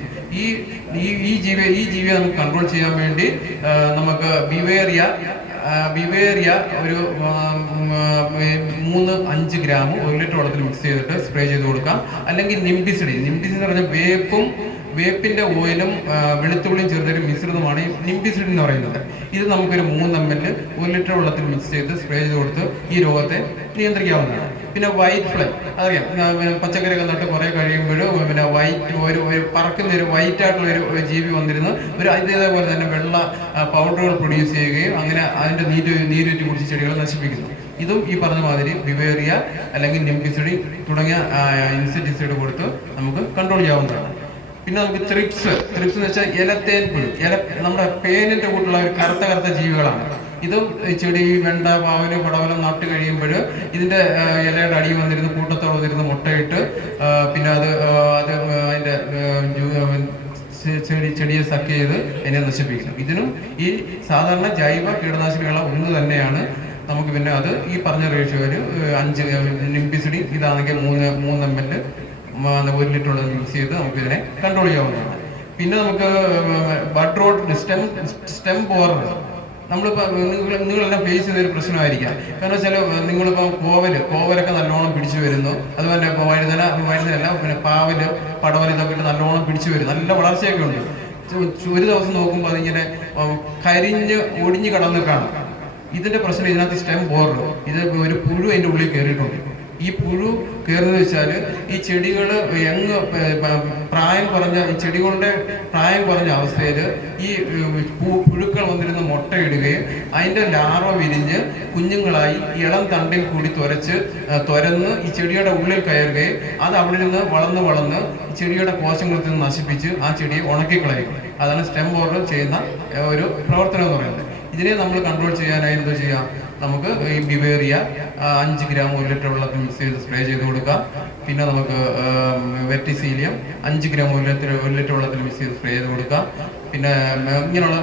ഈ ജീവിയെ നമുക്ക് കൺട്രോൾ ചെയ്യാൻ വേണ്ടി നമുക്ക് ബിവേറിയ ഒരു 3-5 ഗ്രാം 1 ലിറ്റർ വെള്ളത്തിൽ മിക്സ് ചെയ്തിട്ട് സ്പ്രേ ചെയ്ത് കൊടുക്കാം. അല്ലെങ്കിൽ നിംബിസിഡിൻ എന്ന് പറഞ്ഞാൽ വേപ്പിന്റെ ഓയിലും വെളുത്തുള്ളിയും ചേർന്നൊരു മിശ്രിതമാണ് ഈ നിംബിസിഡിൻ എന്ന് പറയുന്നത്. ഇത് നമുക്കൊരു 3 ml 1 ലിറ്റർ വെള്ളത്തിൽ മിക്സ് ചെയ്ത് സ്പ്രേ ചെയ്ത് കൊടുത്ത് ഈ രോഗത്തെ നിയന്ത്രിക്കാവുന്നതാണ്. പിന്നെ വൈറ്റ് ഫ്ലൈ, അതറിയാം, പച്ചക്കറിയൊക്കെ നട്ട് കുറെ കഴിയുമ്പോൾ പിന്നെ ഒരു പറക്കുന്ന ഒരു വൈറ്റ് ആയിട്ടുള്ള ഒരു ജീവി വന്നിരുന്ന് ഇതേപോലെ തന്നെ വെള്ള പൗഡറുകൾ പ്രൊഡ്യൂസ് ചെയ്യുകയും അങ്ങനെ അതിന്റെ നീരൂറ്റി കുടിച്ച് ചെടികളെ നശിപ്പിക്കുന്നു. ഇതും ഈ പറഞ്ഞ മാതിരി ബിവേറിയ അല്ലെങ്കിൽ നിംബിസിഡിൻ തുടങ്ങിയ ഇൻസെക്ടിസൈഡ് കൊടുത്ത് നമുക്ക് കൺട്രോൾ ചെയ്യാവുന്നതാണ്. പിന്നെ നമുക്ക് ത്രിപ്സ് എന്ന് വെച്ചാൽ ഇലത്തേൻ പുഴു. നമ്മുടെ പേനിന്റെ കൂട്ടുള്ള ഒരു കറുത്ത ജീവികളാണ്. ഇതും ചെടി, വെണ്ട, പാവല്, പടവലം നട്ട് കഴിയുമ്പോൾ ഇതിന്റെ ഇലയുടെ അടിയിൽ വന്നിരുന്ന് കൂട്ടത്തോടെ വന്നിരുന്ന് മുട്ടയിട്ട് പിന്നെ അതിന്റെ ചെടിയെ സക്ക് ചെയ്ത് അതിനെ നശിപ്പിക്കുന്നു. ഇതിനും ഈ സാധാരണ ജൈവ കീടനാശിനികളെ ഒന്ന് തന്നെയാണ്. നമുക്ക് പിന്നെ അത് ഈ പറഞ്ഞ റേഷ്യോയിൽ 5 നിംബിസിഡിൻ ഇതാണെങ്കിൽ 3 ml 1 ലിറ്റർ വെള്ളം മിക്സ് ചെയ്ത് നമുക്ക് ഇതിനെ കൺട്രോൾ ചെയ്യാവുന്നതാണ്. പിന്നെ നമുക്ക് ബഡ് റോട്ട് സ്റ്റെം ബോറർ. നമ്മളിപ്പോൾ നിങ്ങളെല്ലാം ഫേസ് ചെയ്തൊരു പ്രശ്നമായിരിക്കാം. കാരണം വെച്ചാൽ നിങ്ങളിപ്പോൾ കോവലൊക്കെ നല്ലോണം പിടിച്ചു വരുന്നു. അതുപോലെ ഇപ്പോൾ വഴുതനല്ല പിന്നെ പാവല്, പടവൽ ഇതൊക്കെ ഇട്ട് നല്ലോണം പിടിച്ചു വരും. നല്ല വളർച്ചയൊക്കെ ഉണ്ട്. ഒരു ദിവസം നോക്കുമ്പോൾ അതിങ്ങനെ ഒടിഞ്ഞ് കടന്ന് കാണും. ഇതിന്റെ പ്രശ്നം ഇതിനകത്ത് സ്റ്റെം ബോറർ. ഇത് ഒരു പുഴു അതിൻ്റെ ഉള്ളിൽ കയറിയിട്ടുണ്ട്. ഈ പുഴു കയറുന്നത് വെച്ചാൽ ഈ ചെടികൾ ചെടികളുടെ പ്രായം കുറഞ്ഞ അവസ്ഥയിൽ ഈ പുഴുക്കൾ വന്നിരുന്ന് മുട്ടയിടുകയും അതിൻ്റെ ലാർവ വിരിഞ്ഞ് കുഞ്ഞുങ്ങളായി ഇളം തണ്ടിൽ കൂടി തുരന്ന് ഈ ചെടിയുടെ ഉള്ളിൽ കയറുകയും അത് അവിടെ നിന്ന് വളർന്ന് ചെടിയുടെ കോശങ്ങളിൽ നിന്ന് നശിപ്പിച്ച് ആ ചെടിയെ ഉണക്കിക്കളയും. അതാണ് സ്റ്റെം ബോറർ ചെയ്യുന്ന ഒരു പ്രവർത്തനം എന്ന് പറയുന്നത്. ഇതിനെ നമ്മൾ കൺട്രോൾ ചെയ്യാനായി എന്തോ ചെയ്യാം, നമുക്ക് ഈ ബിവേറിയ 5 ഗ്രാം 1 ലിറ്റർ വെള്ളത്തിൽ മിക്സ് ചെയ്ത് സ്പ്രേ ചെയ്ത് കൊടുക്കാം. പിന്നെ നമുക്ക് വെർട്ടിസീലിയം 5 ഗ്രാം 1 ലിറ്റർ വെള്ളത്തിൽ മിക്സ് ചെയ്ത് സ്പ്രേ ചെയ്ത് കൊടുക്കാം. പിന്നെ ഇങ്ങനെയുള്ള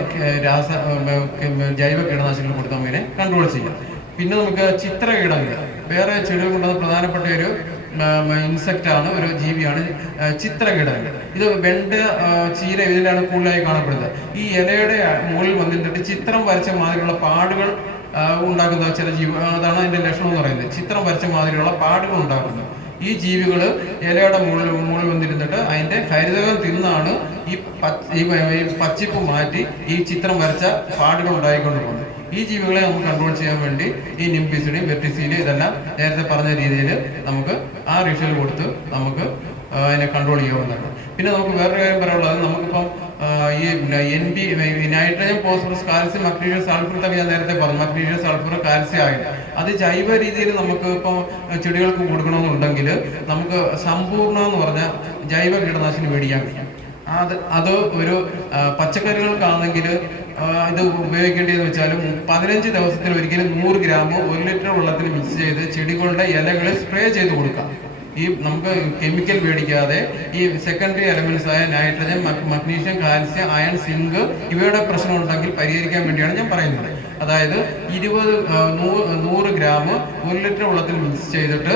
ജൈവ കീടനാശിനികൾ കൊടുത്ത് നമുക്കിനെ കൺട്രോൾ ചെയ്യാം. പിന്നെ നമുക്ക് ചിത്രകീടങ്ങൾ, വേറെ ചെടികൾ കൊണ്ടുവന്ന പ്രധാനപ്പെട്ട ഒരു ഇൻസെക്റ്റാണ്, ഒരു ജീവിയാണ് ചിത്രകീടങ്ങൾ. ഇത് വെണ്ട, ചീര ഇതിലാണ് കൂടുതലായി കാണപ്പെടുന്നത്. ഈ ഇലയുടെ മുകളിൽ വന്നിട്ട് ചിത്രം വരച്ച മാതിരിയുള്ള പാടുകൾ ഉണ്ടാക്കുന്ന ചില അതാണ് അതിന്റെ ലക്ഷണം എന്ന് പറയുന്നത്. ചിത്രം വരച്ച മാതിരിയുള്ള പാടുകൾ ഉണ്ടാക്കുന്നത്. ഈ ജീവികൾ ഇലയുടെ മുകളിൽ വന്നിരുന്നിട്ട് അതിന്റെ ഹരിതകം തിന്നാണ് ഈ പച്ചിപ്പ് മാറ്റി ഈ ചിത്രം വരച്ച പാടുകൾ ഉണ്ടായിക്കൊണ്ട് പോകുന്നത്. ഈ ജീവികളെ നമുക്ക് കൺട്രോൾ ചെയ്യാൻ വേണ്ടി ഈ നിംബിസിഡിൻ, വെർട്ടിസീലിയം ഇതെല്ലാം നേരത്തെ പറഞ്ഞ രീതിയിൽ നമുക്ക് ആ റേഷ്യോയിൽ കൊടുത്ത് നമുക്ക് അതിനെ കൺട്രോൾ ചെയ്യാവുന്നതാണ്. പിന്നെ നമുക്ക് വേറൊരു കാര്യം പറയാനുള്ളത്, നമുക്കിപ്പം ഈ NP nitrogen, phosphorus, calcium, magnesium, sulphur ഒക്കെ ഞാൻ നേരത്തെ പറഞ്ഞു. മഗ്നീഷ്യം, സൾഫർ, കാൽസ്യം ആയിട്ട് അത് ജൈവ രീതിയിൽ നമുക്ക് ഇപ്പോൾ ചെടികൾക്ക് കൊടുക്കണമെന്നുണ്ടെങ്കിൽ നമുക്ക് സമ്പൂർണ്ണ എന്ന് പറഞ്ഞ ജൈവ കീടനാശിനി മേടിക്കാൻ കഴിയും. അത് ഒരു പച്ചക്കറികൾക്കാണെങ്കിൽ ഇത് ഉപയോഗിക്കേണ്ടതെന്ന് വെച്ചാൽ 15 ദിവസത്തിൽ ഒരിക്കലും 100 ഗ്രാം 1 ലിറ്റർ വെള്ളത്തിൽ മിക്സ് ചെയ്ത് ചെടികളുടെ ഇലകളിൽ സ്പ്രേ ചെയ്ത് കൊടുക്കാം. ഈ നമുക്ക് കെമിക്കൽ മേടിക്കാതെ ഈ സെക്കൻഡറി എലമെന്റ്സ് ആയ nitrogen, magnesium, calcium, iron, zinc ഇവയുടെ പ്രശ്നം ഉണ്ടെങ്കിൽ പരിഹരിക്കാൻ വേണ്ടിയാണ് ഞാൻ പറയുന്നത്. അതായത് 100 ഗ്രാം 1 ലിറ്റർ വെള്ളത്തിൽ മിക്സ് ചെയ്തിട്ട്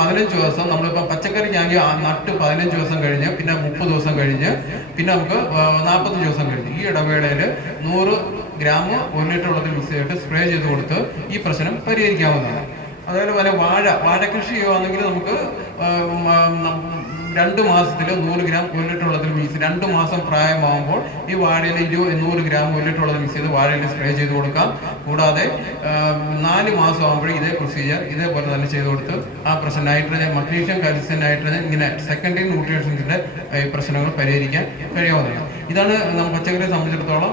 15 ദിവസം, നമ്മളിപ്പോൾ പച്ചക്കറിക്കാണെങ്കിൽ നട്ട് 15 ദിവസം കഴിഞ്ഞ്, പിന്നെ 30 ദിവസം കഴിഞ്ഞ്, പിന്നെ നമുക്ക് 40 ദിവസം കഴിഞ്ഞ്, ഈ ഇടവേളയിൽ 100 ഗ്രാം 1 ലിറ്റർ വെള്ളത്തിൽ മിക്സ് ചെയ്തിട്ട് സ്പ്രേ ചെയ്ത് കൊടുത്ത് ഈ പ്രശ്നം പരിഹരിക്കാവുന്നതാണ്. അതേപോലെ വാഴ കൃഷി ചെയ്യുകയാണെങ്കിൽ നമുക്ക് 2 മാസത്തിൽ 100 ഗ്രാം 1 ലിറ്റർ വെള്ളത്തിൽ മിക്സ് 2 മാസം പ്രായമാകുമ്പോൾ ഈ വാഴയിൽ 100 ഗ്രാം 1 ലിറ്റർ വെള്ളത്തിൽ മിക്സ് ചെയ്ത് വാഴയിൽ സ്പ്രേ ചെയ്ത് കൊടുക്കാം. കൂടാതെ 4 മാസം ആകുമ്പോൾ ഇതേ പ്രൊസീജിയർ ഇതേപോലെ തന്നെ ചെയ്ത് കൊടുത്ത് ആ പ്രശ്നം നൈട്രജൻ, മഗ്നീഷ്യം, കാൽസ്യം, നൈട്രജൻ ഇങ്ങനെ സെക്കൻഡറി ന്യൂട്രിയൻസിന്റെ പ്രശ്നങ്ങൾ പരിഹരിക്കാൻ കഴിയാവുന്നതാണ്. ഇതാണ് പച്ചക്കറിയെ സംബന്ധിച്ചിടത്തോളം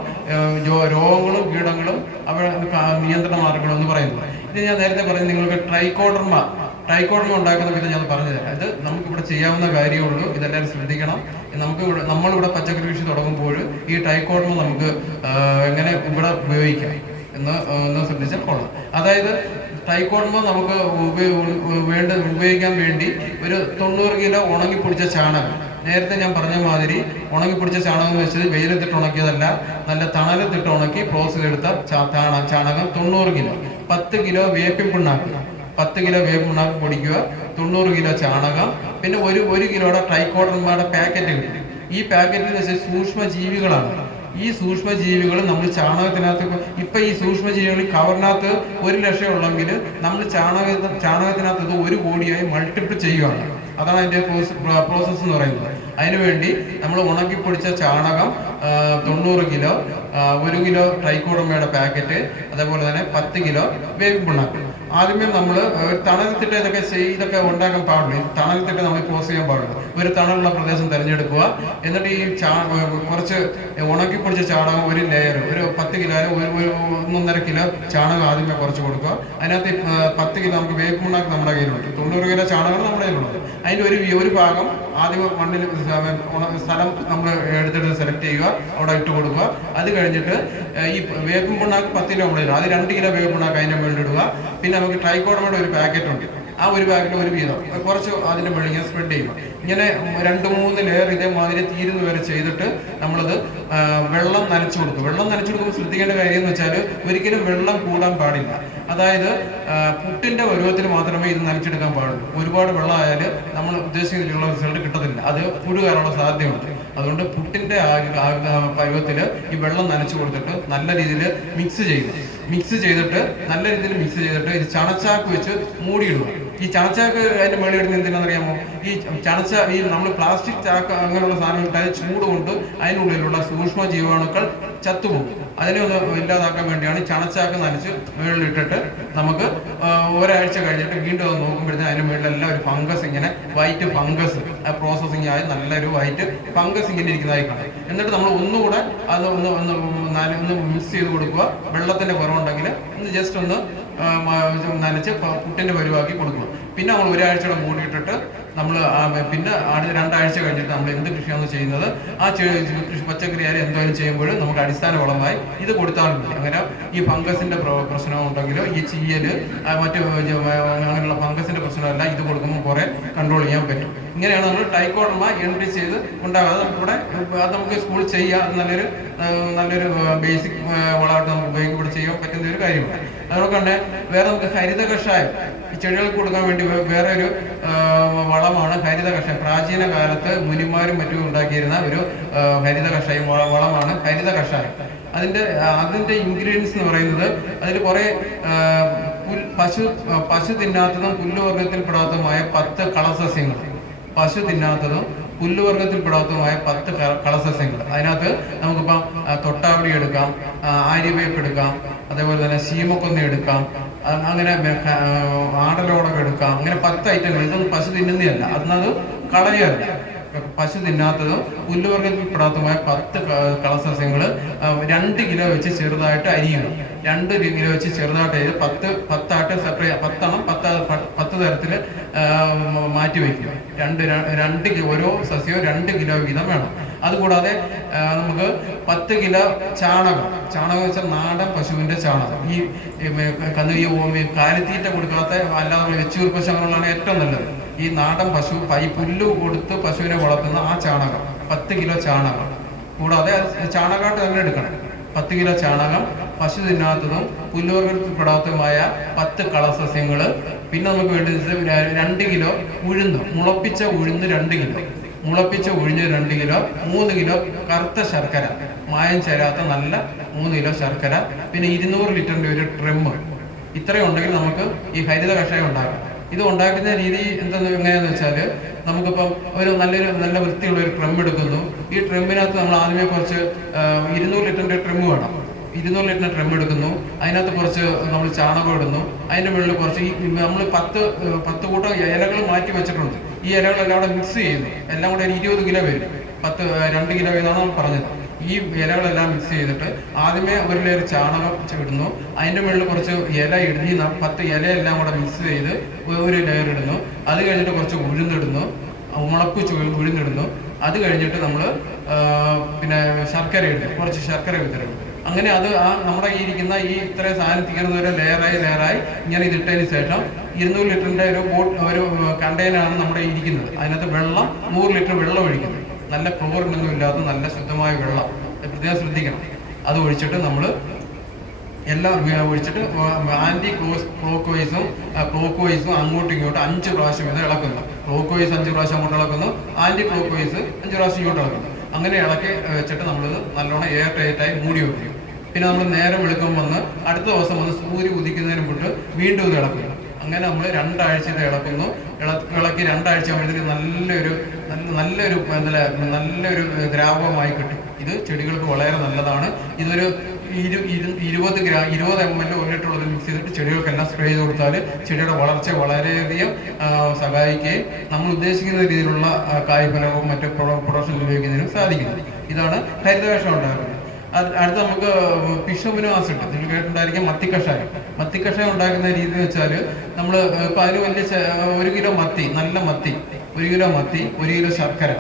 രോഗങ്ങളും കീടങ്ങളും അവയുടെ നിയന്ത്രണ മാർഗങ്ങൾ എന്ന് പറയുന്നത്. ഇത് ഞാൻ നേരത്തെ പറയുന്നത് നിങ്ങൾക്ക് ട്രൈക്കോഡർമ ഉണ്ടാക്കുന്ന വിധം ഞാൻ പറഞ്ഞു തരാം. ഇത് നമുക്കിവിടെ ചെയ്യാവുന്ന കാര്യമുള്ളൂ. ഇതെല്ലാവരും ശ്രദ്ധിക്കണം. നമ്മളിവിടെ പച്ചക്കറി കൃഷി തുടങ്ങുമ്പോൾ ഈ ട്രൈക്കോഡർമ നമുക്ക് എങ്ങനെ ഇവിടെ ഉപയോഗിക്കാം എന്ന് ശ്രദ്ധിച്ചാൽ കൊള്ളാം. അതായത് ട്രൈക്കോഡർമ നമുക്ക് ഉപയോഗിക്കാൻ വേണ്ടി ഒരു 90 കിലോ ഉണങ്ങിപ്പൊടിച്ച ചാണകം, നേരത്തെ ഞാൻ പറഞ്ഞ മാതിരി ഉണങ്ങിപ്പൊടിച്ച ചാണകം എന്ന് വെച്ചത് വെയിലത്തിട്ട് ഉണക്കിയതല്ല, നല്ല തണലത്തിട്ട് ഉണക്കി പ്രോസസ് എടുത്ത ചാണകം 90 കിലോ, 10 കിലോ വേപ്പിൻ പിണ്ണാക്ക്, 10 കിലോ വേപ്പിൻ പിണ്ണാക്ക് പൊടിക്കുക, 90 കിലോ ചാണകം, പിന്നെ ഒരു കിലോയുടെ ട്രൈക്കോഡർമയുടെ പാക്കറ്റ് കിട്ടും. ഈ പാക്കറ്റിൽ വെച്ച് സൂക്ഷ്മജീവികളാണ്. ഈ സൂക്ഷ്മജീവികൾ നമ്മൾ ചാണകത്തിനകത്ത് ഈ സൂക്ഷ്മജീവികൾ കവറിനകത്ത് 1 ലക്ഷം ഉള്ളെങ്കിൽ നമ്മൾ ചാണകത്തിനകത്ത് ഇത് 1 കോടിയായി മൾട്ടിപ്പിൾ ചെയ്യുകയാണ്. അതാണ് അതിൻ്റെ പ്രോസസ്സ് എന്ന് പറയുന്നത്. അതിനുവേണ്ടി നമ്മൾ ഉണക്കിപ്പൊടിച്ച ചാണകം 90 കിലോ, 1 കിലോ ട്രൈക്കോഡർമയുടെ പാക്കറ്റ്, അതേപോലെ തന്നെ 10 കിലോ വേപ്പിൻ പിണ്ണാക്ക്. ആദ്യമേ നമ്മൾ തണലത്തിട്ട് ഇതൊക്കെ ഉണ്ടാക്കാൻ പാടില്ല. തണലത്തിട്ട് നമ്മൾ ക്രോസ് ചെയ്യാൻ പാടില്ല. ഒരു തണലുള്ള പ്രദേശം തിരഞ്ഞെടുക്കുക. എന്നിട്ട് ഈ കുറച്ച് ഉണക്കിപ്പൊടിച്ച ചാണകം 1 ലെയർ, ഒരു 10 കിലോ 1.5 കിലോ ചാണകം ആദ്യമേ കുറച്ച് കൊടുക്കുക. അതിനകത്ത് 10 കിലോ നമുക്ക് വേപ്പിൻ പിണ്ണാക്ക് നമ്മുടെ കയ്യിലുണ്ട്, 90 കിലോ ചാണകം നമ്മുടെ കയ്യിലുള്ളത്. അതിൻ്റെ ഒരു ഭാഗം ആദ്യം മണ്ണിൽ സ്ഥലം നമ്മൾ എടുത്തിട്ട് സെലക്ട് ചെയ്യുക, അവിടെ ഇട്ട് കൊടുക്കുക. അത് കഴിഞ്ഞിട്ട് ഈ വേപ്പിൻ പിണ്ണാക്ക് 10 കിലോ നമ്മുടെ അത് 2 കിലോ വേപ്പിൻ പിണ്ണാക്ക് അതിൻ്റെ മുകളിൽ ഇടുക. പിന്നെ നമുക്ക് ട്രൈക്കോഡർമയുടെ ഒരു പാക്കറ്റ് ഉണ്ട്. ആ ഒരു പാക്കറ്റ് 1 വീതം കുറച്ച് അതിൻ്റെ മുകളിൽ ഇങ്ങനെ സ്പ്രെഡ് ചെയ്യുക. ഇങ്ങനെ 2-3 ലെയർ ഇതേമാതിരി തീരുന്ന വരെ ചെയ്തിട്ട് നമ്മളത് വെള്ളം നനച്ചു കൊടുക്കും. വെള്ളം നനച്ചു കൊടുക്കുമ്പോൾ ശ്രദ്ധിക്കേണ്ട കാര്യം എന്ന് വെച്ചാൽ ഒരിക്കലും വെള്ളം കൂടാൻ പാടില്ല. അതായത് പുട്ടിൻ്റെ പരുവത്തിൽ മാത്രമേ ഇത് നനച്ചെടുക്കാൻ പാടുള്ളൂ. ഒരുപാട് വെള്ളമായാൽ നമ്മൾ ഉദ്ദേശിക്കുന്ന റിസൾട്ട് കിട്ടത്തില്ല, അത് പുഴു കയറാനുള്ള സാധ്യതയുണ്ട്. അതുകൊണ്ട് പുട്ടിൻ്റെ പരുവത്തിൽ ഈ വെള്ളം നനച്ചു കൊടുത്തിട്ട് നല്ല രീതിയിൽ മിക്സ് ചെയ്തിട്ട് നല്ല രീതിയിൽ മിക്സ് ചെയ്തിട്ട് ഇത് ചണച്ചാക്ക് വെച്ച് മൂടിയിടുക. ഈ ചണച്ചാക്ക് അതിൻ്റെ മേളിൽ ഇടുന്ന എന്തിനാണെന്നറിയാമോ? ഈ നമ്മൾ പ്ലാസ്റ്റിക് ചാക്ക് അങ്ങനെയുള്ള സാധനങ്ങൾ ചൂട് കൊണ്ട് അതിനുള്ളിലുള്ള സൂക്ഷ്മ ജീവാണുക്കൾ ചത്തുപോകും. അതിനെ ഒന്ന് ഇല്ലാതാക്കാൻ വേണ്ടിയാണ് ചണച്ചാക്ക് നനച്ച് മുകളിലിട്ടിട്ട് നമുക്ക് ഒരാഴ്ച കഴിഞ്ഞിട്ട് വീണ്ടും അത് നോക്കുമ്പോഴത്തേക്കും അതിൻ്റെ മുകളിലെല്ലാം ഒരു ഫംഗസ്, ഇങ്ങനെ വൈറ്റ് ഫംഗസ് പ്രോസസ്സിങ് ആയി നല്ലൊരു വൈറ്റ് ഫംഗസ് ഇങ്ങനെ ഇരിക്കുന്നതായി കാണാം. എന്നിട്ട് നമ്മൾ ഒന്നുകൂടെ അത് ഒന്ന് മിക്സ് ചെയ്ത് കൊടുക്കുക. വെള്ളത്തിൻ്റെ കുറവുണ്ടെങ്കിൽ ജസ്റ്റ് ഒന്ന് നനച്ച് പുട്ടിൻ്റെ പരുവാക്കി കൊടുക്കുക. പിന്നെ നമ്മൾ ഒരാഴ്ചയുടെ മൂടിയിട്ടിട്ട് നമ്മൾ പിന്നെ 2 ആഴ്ച കഴിഞ്ഞിട്ട് നമ്മൾ എന്ത് കൃഷിയാണ് ചെയ്യുന്നത് ആ കൃഷി പച്ചക്കറി ആയാലും എന്തായാലും ചെയ്യുമ്പോഴും നമുക്ക് അടിസ്ഥാന വളമായി ഇത് കൊടുത്താൽ മതി. അങ്ങനെ ഈ ഫംഗസിൻ്റെ പ്രശ്നം ഉണ്ടെങ്കിലോ ഈ ചീയല് മറ്റ് അങ്ങനെയുള്ള ഫംഗസിൻ്റെ പ്രശ്നമല്ല ഇത് കൊടുക്കുമ്പോൾ കുറേ കൺട്രോൾ ചെയ്യാൻ പറ്റും. ഇങ്ങനെയാണ് നമ്മൾ ട്രൈക്കോഡർമ എൻട്രി ചെയ്ത് ഉണ്ടാകുക. അത് നമുക്ക് സ്കൂളിൽ ചെയ്യാം. നല്ലൊരു ബേസിക് വളമായിട്ട് നമുക്ക് ഉപയോഗിക്കപ്പെട്ട് ചെയ്യാൻ പറ്റുന്ന ഒരു കാര്യമാണ്. അതുകൊണ്ട് തന്നെ വേറെ നമുക്ക് ഹരിത കഷായം ഈ ചെടികൾക്ക് കൊടുക്കാൻ വേണ്ടി വേറെ ഒരു വളമാണ് ഹരിത കഷായം. പ്രാചീന കാലത്ത് മുനിമാരും മറ്റും ഉണ്ടാക്കിയിരുന്ന ഒരു ഹരിത കഷായം വളമാണ് ഹരിത കഷായം. അതിൻ്റെ ഇൻഗ്രീഡിയൻസ് എന്ന് പറയുന്നത് അതിൽ കുറേ പശു തിന്നാത്തതും പുല്ലുവർഗത്തിൽപ്പെടാത്തതുമായ 10 കളസസ്യങ്ങൾ, പശു തിന്നാത്തതും പുല്ലുവർഗത്തിൽപ്പെടാത്തതുമായ 10 കളസസ്യങ്ങൾ. അതിനകത്ത് നമുക്കിപ്പം തൊട്ടാവടി എടുക്കാം, ആര്യവേപ്പ് എടുക്കാം, അതേപോലെ തന്നെ ശീമക്കൊന്ന എടുക്കാം, അങ്ങനെ ആടലോടകം എടുക്കാം. അങ്ങനെ 10 ഐറ്റങ്ങൾ. ഇതൊന്നും പശു തിന്നുന്നതല്ല, അത് കളയല്ല. പശു തിന്നാത്തതും പുല്ലുവർഗത്തിൽപ്പെടാത്തതുമായ 10 കളസസ്യങ്ങൾ 2 കിലോ വെച്ച് ചെറുതായിട്ട് അരിയണം. 2 കിലോ വെച്ച് ചെറുതായിട്ട് ചെയ്ത് 10 സെപ്പറേറ്റ് 10 തരത്തിൽ മാറ്റി വയ്ക്കും. 2 ഓരോ സസ്യവും 2 കിലോ വീതം വേണം. അതുകൂടാതെ നമുക്ക് 10 കിലോ ചാണകം വെച്ചാൽ നാടൻ പശുവിൻ്റെ ചാണകം. ഈ കാലിത്തീറ്റ കൊടുക്കാത്ത അല്ലാതെ വെച്ചൂർ പശു അങ്ങനെയുള്ളതാണ് ഏറ്റവും നല്ലത്. ഈ നാടൻ പശു പുല്ല് കൊടുത്ത് പശുവിനെ വളർത്തുന്ന ആ ചാണകം 10 കിലോ ചാണകം. കൂടാതെ ചാണകമായിട്ട് തന്നെ എടുക്കണം. 10 കിലോ ചാണകം, പശു തിന്നാത്തതും പുല്ലുവർഗ്ഗത്തിൽപ്പെടാത്തതുമായ 10 കളസസ്യങ്ങൾ. പിന്നെ നമുക്ക് വേണ്ടത് 2 കിലോ ഉഴുന്ന്, മുളപ്പിച്ച ഉഴുന്ന് 2 കിലോ, 2 കിലോ, 3 കിലോ കറുത്ത ശർക്കര, മായം ചേരാത്ത നല്ല 3 കിലോ ശർക്കര, പിന്നെ 200 ലിറ്ററിൻ്റെ ഒരു ട്രിമ്മ്. ഇത്രയും ഉണ്ടെങ്കിൽ നമുക്ക് ഈ ഹരിത കഷായം ഉണ്ടാക്കാം. ഇത് ഉണ്ടാക്കുന്ന രീതി എങ്ങനെയാണെന്ന് വെച്ചാൽ, നമുക്കിപ്പം നല്ല വൃത്തിയുള്ള ഒരു ട്രിം എടുക്കുന്നു. ഈ ട്രിമ്മിനകത്ത് നമ്മൾ ആദ്യമേ കുറച്ച് 200 ലിറ്ററിൻ്റെ ട്രിമ്മ് വേണം. 200 ലിറ്ററിൻ്റെ ട്രിം എടുക്കുന്നു. അതിനകത്ത് കുറച്ച് നമ്മൾ ചാണകം ഇടുന്നു. അതിൻ്റെ മുകളിൽ കുറച്ച് നമ്മൾ 10 കൂട്ടം ഇലകൾ മാറ്റി വെച്ചിട്ടുണ്ട്. ഈ ഇലകളെല്ലാം കൂടെ മിക്സ് ചെയ്യുന്നു. എല്ലാം കൂടെ 20 കിലോ വരും. 2 കിലോ എന്നാണ് നമ്മൾ പറഞ്ഞത്. ഈ ഇലകളെല്ലാം മിക്സ് ചെയ്തിട്ട് ആദ്യമേ ഒരു ലെയർ ചാണകം ഇടുന്നു. അതിൻ്റെ മുകളിൽ കുറച്ച് ഇല ഇടുന്നു. ഈ 10 ഇലയെല്ലാം കൂടെ മിക്സ് ചെയ്ത് ഒരു ലെയർ ഇടുന്നു. അത് കഴിഞ്ഞിട്ട് കുറച്ച് ഉഴുന്നിടുന്നു, മുളപ്പിച്ച് ഉഴുന്നിടുന്നു. അത് കഴിഞ്ഞിട്ട് നമ്മൾ പിന്നെ ശർക്കര ഇടുന്നു, കുറച്ച് ശർക്കര വിതരണം. അങ്ങനെ അത് നമ്മുടെ ഈ ഇരിക്കുന്ന ഈ ഇത്രയും സാധനം തീർന്ന ഒരു ലെയറായി ഇങ്ങനെ ഇതിട്ടതിന് ശേഷം 200 ലിറ്ററിൻ്റെ ഒരു കണ്ടെയ്നറാണ് നമ്മുടെ ഇരിക്കുന്നത്. അതിനകത്ത് 100 ലിറ്റർ വെള്ളം ഒഴിക്കുന്നത്. നല്ല ക്ലോറിനൊന്നും ഇല്ലാത്ത നല്ല ശുദ്ധമായ വെള്ളം, പ്രത്യേകം ശ്രദ്ധിക്കണം. അത് ഒഴിച്ചിട്ട് നമ്മൾ എല്ലാം ഒഴിച്ചിട്ട് ആൻറ്റി ക്ലോക്ക് വൈസും അങ്ങോട്ടും ഇങ്ങോട്ടും 5 പ്രാവശ്യം ഇത് ഇളക്കുന്നു. ക്ലോക്ക് വൈസ് 5 പ്രാവശ്യം അങ്ങോട്ട് ഇളക്കുന്നു, ആൻറ്റി ക്ലോക്ക് വൈസ് 5 പ്രാവശ്യം ഇങ്ങോട്ട് ഇളക്കുന്നു. അങ്ങനെ ഇളക്കി വെച്ചിട്ട് നമ്മളിത് നല്ലോണം എയർ ടൈറ്റായി മൂടി വെക്കും. പിന്നെ നമ്മൾ നേരം വെളുക്കം വന്ന് അടുത്ത ദിവസം വന്ന് സൂര്യ ഉദിക്കുന്നതിന് മുമ്പ് വീണ്ടും ഇത് ഇളക്കുന്നു. അങ്ങനെ നമ്മൾ 2 ആഴ്ച ഇത് ഇളക്കുന്നു. ഇളക്കി 2 ആഴ്ച ആകുമ്പോഴത്തേക്ക് നല്ലൊരു ദ്രാവകമായി കിട്ടും. ഇത് ചെടികൾക്ക് വളരെ നല്ലതാണ്. ഇതൊരു 20 ml 1 ലിറ്റർ ഉള്ളത് മിക്സ് ചെയ്തിട്ട് ചെടികൾക്കെല്ലാം സ്പ്രേ ചെയ്ത് കൊടുത്താൽ ചെടിയുടെ വളർച്ച വളരെയധികം സഹായിക്കുകയും നമ്മൾ ഉദ്ദേശിക്കുന്ന രീതിയിലുള്ള കായ്ഫലവും മറ്റ് പ്രൊഡക്ഷൻ ഉപയോഗിക്കുന്നതിനും സാധിക്കുന്നത്. ഇതാണ് ഹരിതകഷായം ഉണ്ടാക്കുന്നത്. അടുത്ത നമുക്ക് പിഷോമിനോ ആസിഡ്, നിങ്ങൾ കേട്ടിട്ടുണ്ടായിരിക്കും മത്തിക്കഷായം ഉണ്ടാക്കുന്ന രീതി എന്ന് വെച്ചാൽ, നമ്മൾ ഇപ്പം അതിന് വലിയ 1 കിലോ മത്തി, നല്ല മത്തി, 1 കിലോ മത്തി, 1 കിലോ ശർക്കര.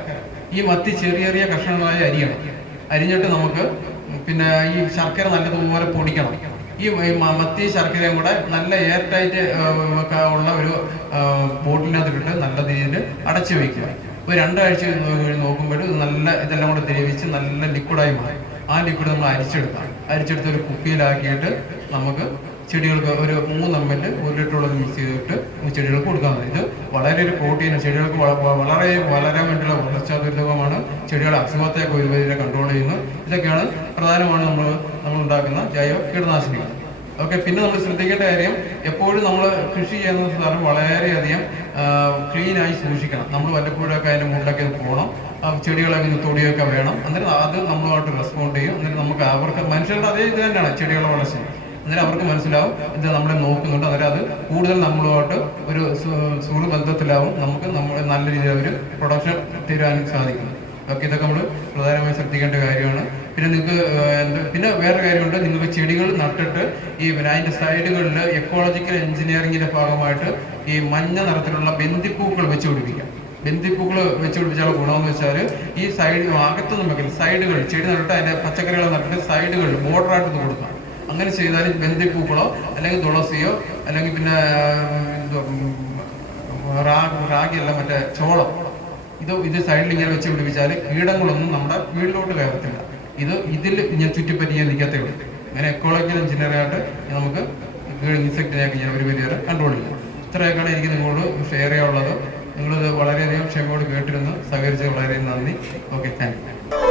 ഈ മത്തി ചെറിയ കഷ്ണങ്ങളായി അരിഞ്ഞിട്ട് നമുക്ക് പിന്നെ ഈ ശർക്കര നല്ലതുപോലെ പൊടിക്കണം. ഈ മത്തി ശർക്കരയും കൂടെ നല്ല എയർ ടൈറ്റ് ഉള്ള ഒരു ബോട്ടിലിനകത്ത് ഇട്ട് നല്ല രീതിയിൽ അടച്ചു വയ്ക്കുക. ഒരു 2 ആഴ്ച നോക്കുമ്പോൾ ഇതെല്ലാം കൂടെ ദ്രവിച്ച് നല്ല ലിക്വിഡായി മാറും. ആ ലിക്വിഡ് നമ്മൾ അരിച്ചെടുത്ത് ഒരു കുപ്പിയിലാക്കിയിട്ട് നമുക്ക് ചെടികൾക്ക് ഒരു 3 ml 1 ലിറ്റർ ഉള്ളത് മിക്സ് ചെയ്തിട്ട് ചെടികൾക്ക് കൊടുക്കാൻ മതി. ഇത് വളരെ ഒരു പ്രോട്ടീൻ, ചെടികൾക്ക് വളരാൻ വേണ്ടിയുള്ള വളർച്ചാദുരിതമാണ്. ചെടികളുടെ അസുഖത്തെയൊക്കെ ഒരുപരിധി കൺട്രോൾ ചെയ്യുന്നു. ഇതൊക്കെയാണ് പ്രധാനമാണ് നമ്മൾ ഉണ്ടാക്കുന്ന ജൈവ കീടനാശിനികൾ. ഓക്കെ. പിന്നെ നമ്മൾ ശ്രദ്ധിക്കേണ്ട കാര്യം, എപ്പോഴും നമ്മൾ കൃഷി ചെയ്യുന്ന സ്ഥലം വളരെയധികം ക്ലീനായി സൂക്ഷിക്കണം. നമ്മൾ വല്ലപ്പോഴൊക്കെ അതിൻ്റെ മുകളിലൊക്കെ പോകണം. ചെടികളൊക്കെ തൊടിയൊക്കെ വേണം. അന്നേരം അത് നമ്മളുമായിട്ട് റെസ്പോണ്ട് ചെയ്യും. അന്നേരം നമുക്ക് അവർക്ക് മനുഷ്യരുടെ അതേ ഇത് തന്നെയാണ് ചെടികളുടെ വളർച്ച. അന്നേരം അവർക്ക് മനസ്സിലാവും ഇത് നമ്മളെ നോക്കുന്നുണ്ട്. അന്നേരം അത് കൂടുതൽ നമ്മളുമായിട്ട് ഒരു സുഹൃബന്ധത്തിലാവും. നമുക്ക് നല്ല രീതിയിൽ ഒരു പ്രൊഡക്ഷൻ തരാനും സാധിക്കും. ഓക്കെ. ഇതൊക്കെ നമ്മൾ പ്രധാനമായും ശ്രദ്ധിക്കേണ്ട കാര്യമാണ്. പിന്നെ വേറെ കാര്യമുണ്ട്, നിങ്ങൾക്ക് ചെടികൾ നട്ടിട്ട് അതിൻ്റെ സൈഡുകളിൽ എക്കോളജിക്കൽ എഞ്ചിനീയറിങ്ങിൻ്റെ ഭാഗമായിട്ട് ഈ മഞ്ഞ നിറത്തിലുള്ള ബന്ദിപ്പൂക്കൾ വെച്ച് പിടിപ്പിക്കാം. ബന്ദിപ്പൂക്കൾ വെച്ച് പിടിപ്പിച്ചാൽ ഗുണമെന്ന് വെച്ചാൽ, ഈ അകത്തൊന്നും വെക്കില്ല, സൈഡുകൾ ചെടി നട്ടിട്ട് അതിൻ്റെ പച്ചക്കറികൾ നട്ടിട്ട് സൈഡുകളിൽ ബോർഡറായിട്ട് കൊടുക്കാം. അങ്ങനെ ചെയ്താൽ ബന്ദിപ്പൂക്കളോ അല്ലെങ്കിൽ തുളസിയോ അല്ലെങ്കിൽ പിന്നെ റാഗിയല്ല മറ്റേ ചോളം, ഇത് സൈഡിൽ ഇങ്ങനെ വെച്ച് പിടിപ്പിച്ചാൽ കീടങ്ങളൊന്നും നമ്മുടെ വീട്ടിലോട്ട് കയറത്തില്ല. ഇതിൽ ഇങ്ങനെ ചുറ്റിപ്പറ്റിയാൽ നിൽക്കത്തേ ഉള്ളൂ. അങ്ങനെ എക്കോളജിക്കൽ എഞ്ചിനീയറായിട്ട് നമുക്ക് ഇൻസെക്റ്റിനെയൊക്കെ ഇങ്ങനെ ഒരു വലിയ കൺട്രോൾ ചെയ്യാം. ഇത്രയൊക്കെയാണ് എനിക്ക് നിങ്ങളോട് ഷെയർ ചെയ്യാനുള്ളത്. നിങ്ങളിത് വളരെയധികം ക്ഷമയോട് കേട്ടിരുന്നു, സഹകരിച്ച് വളരെ നന്ദി. Okay, thank you.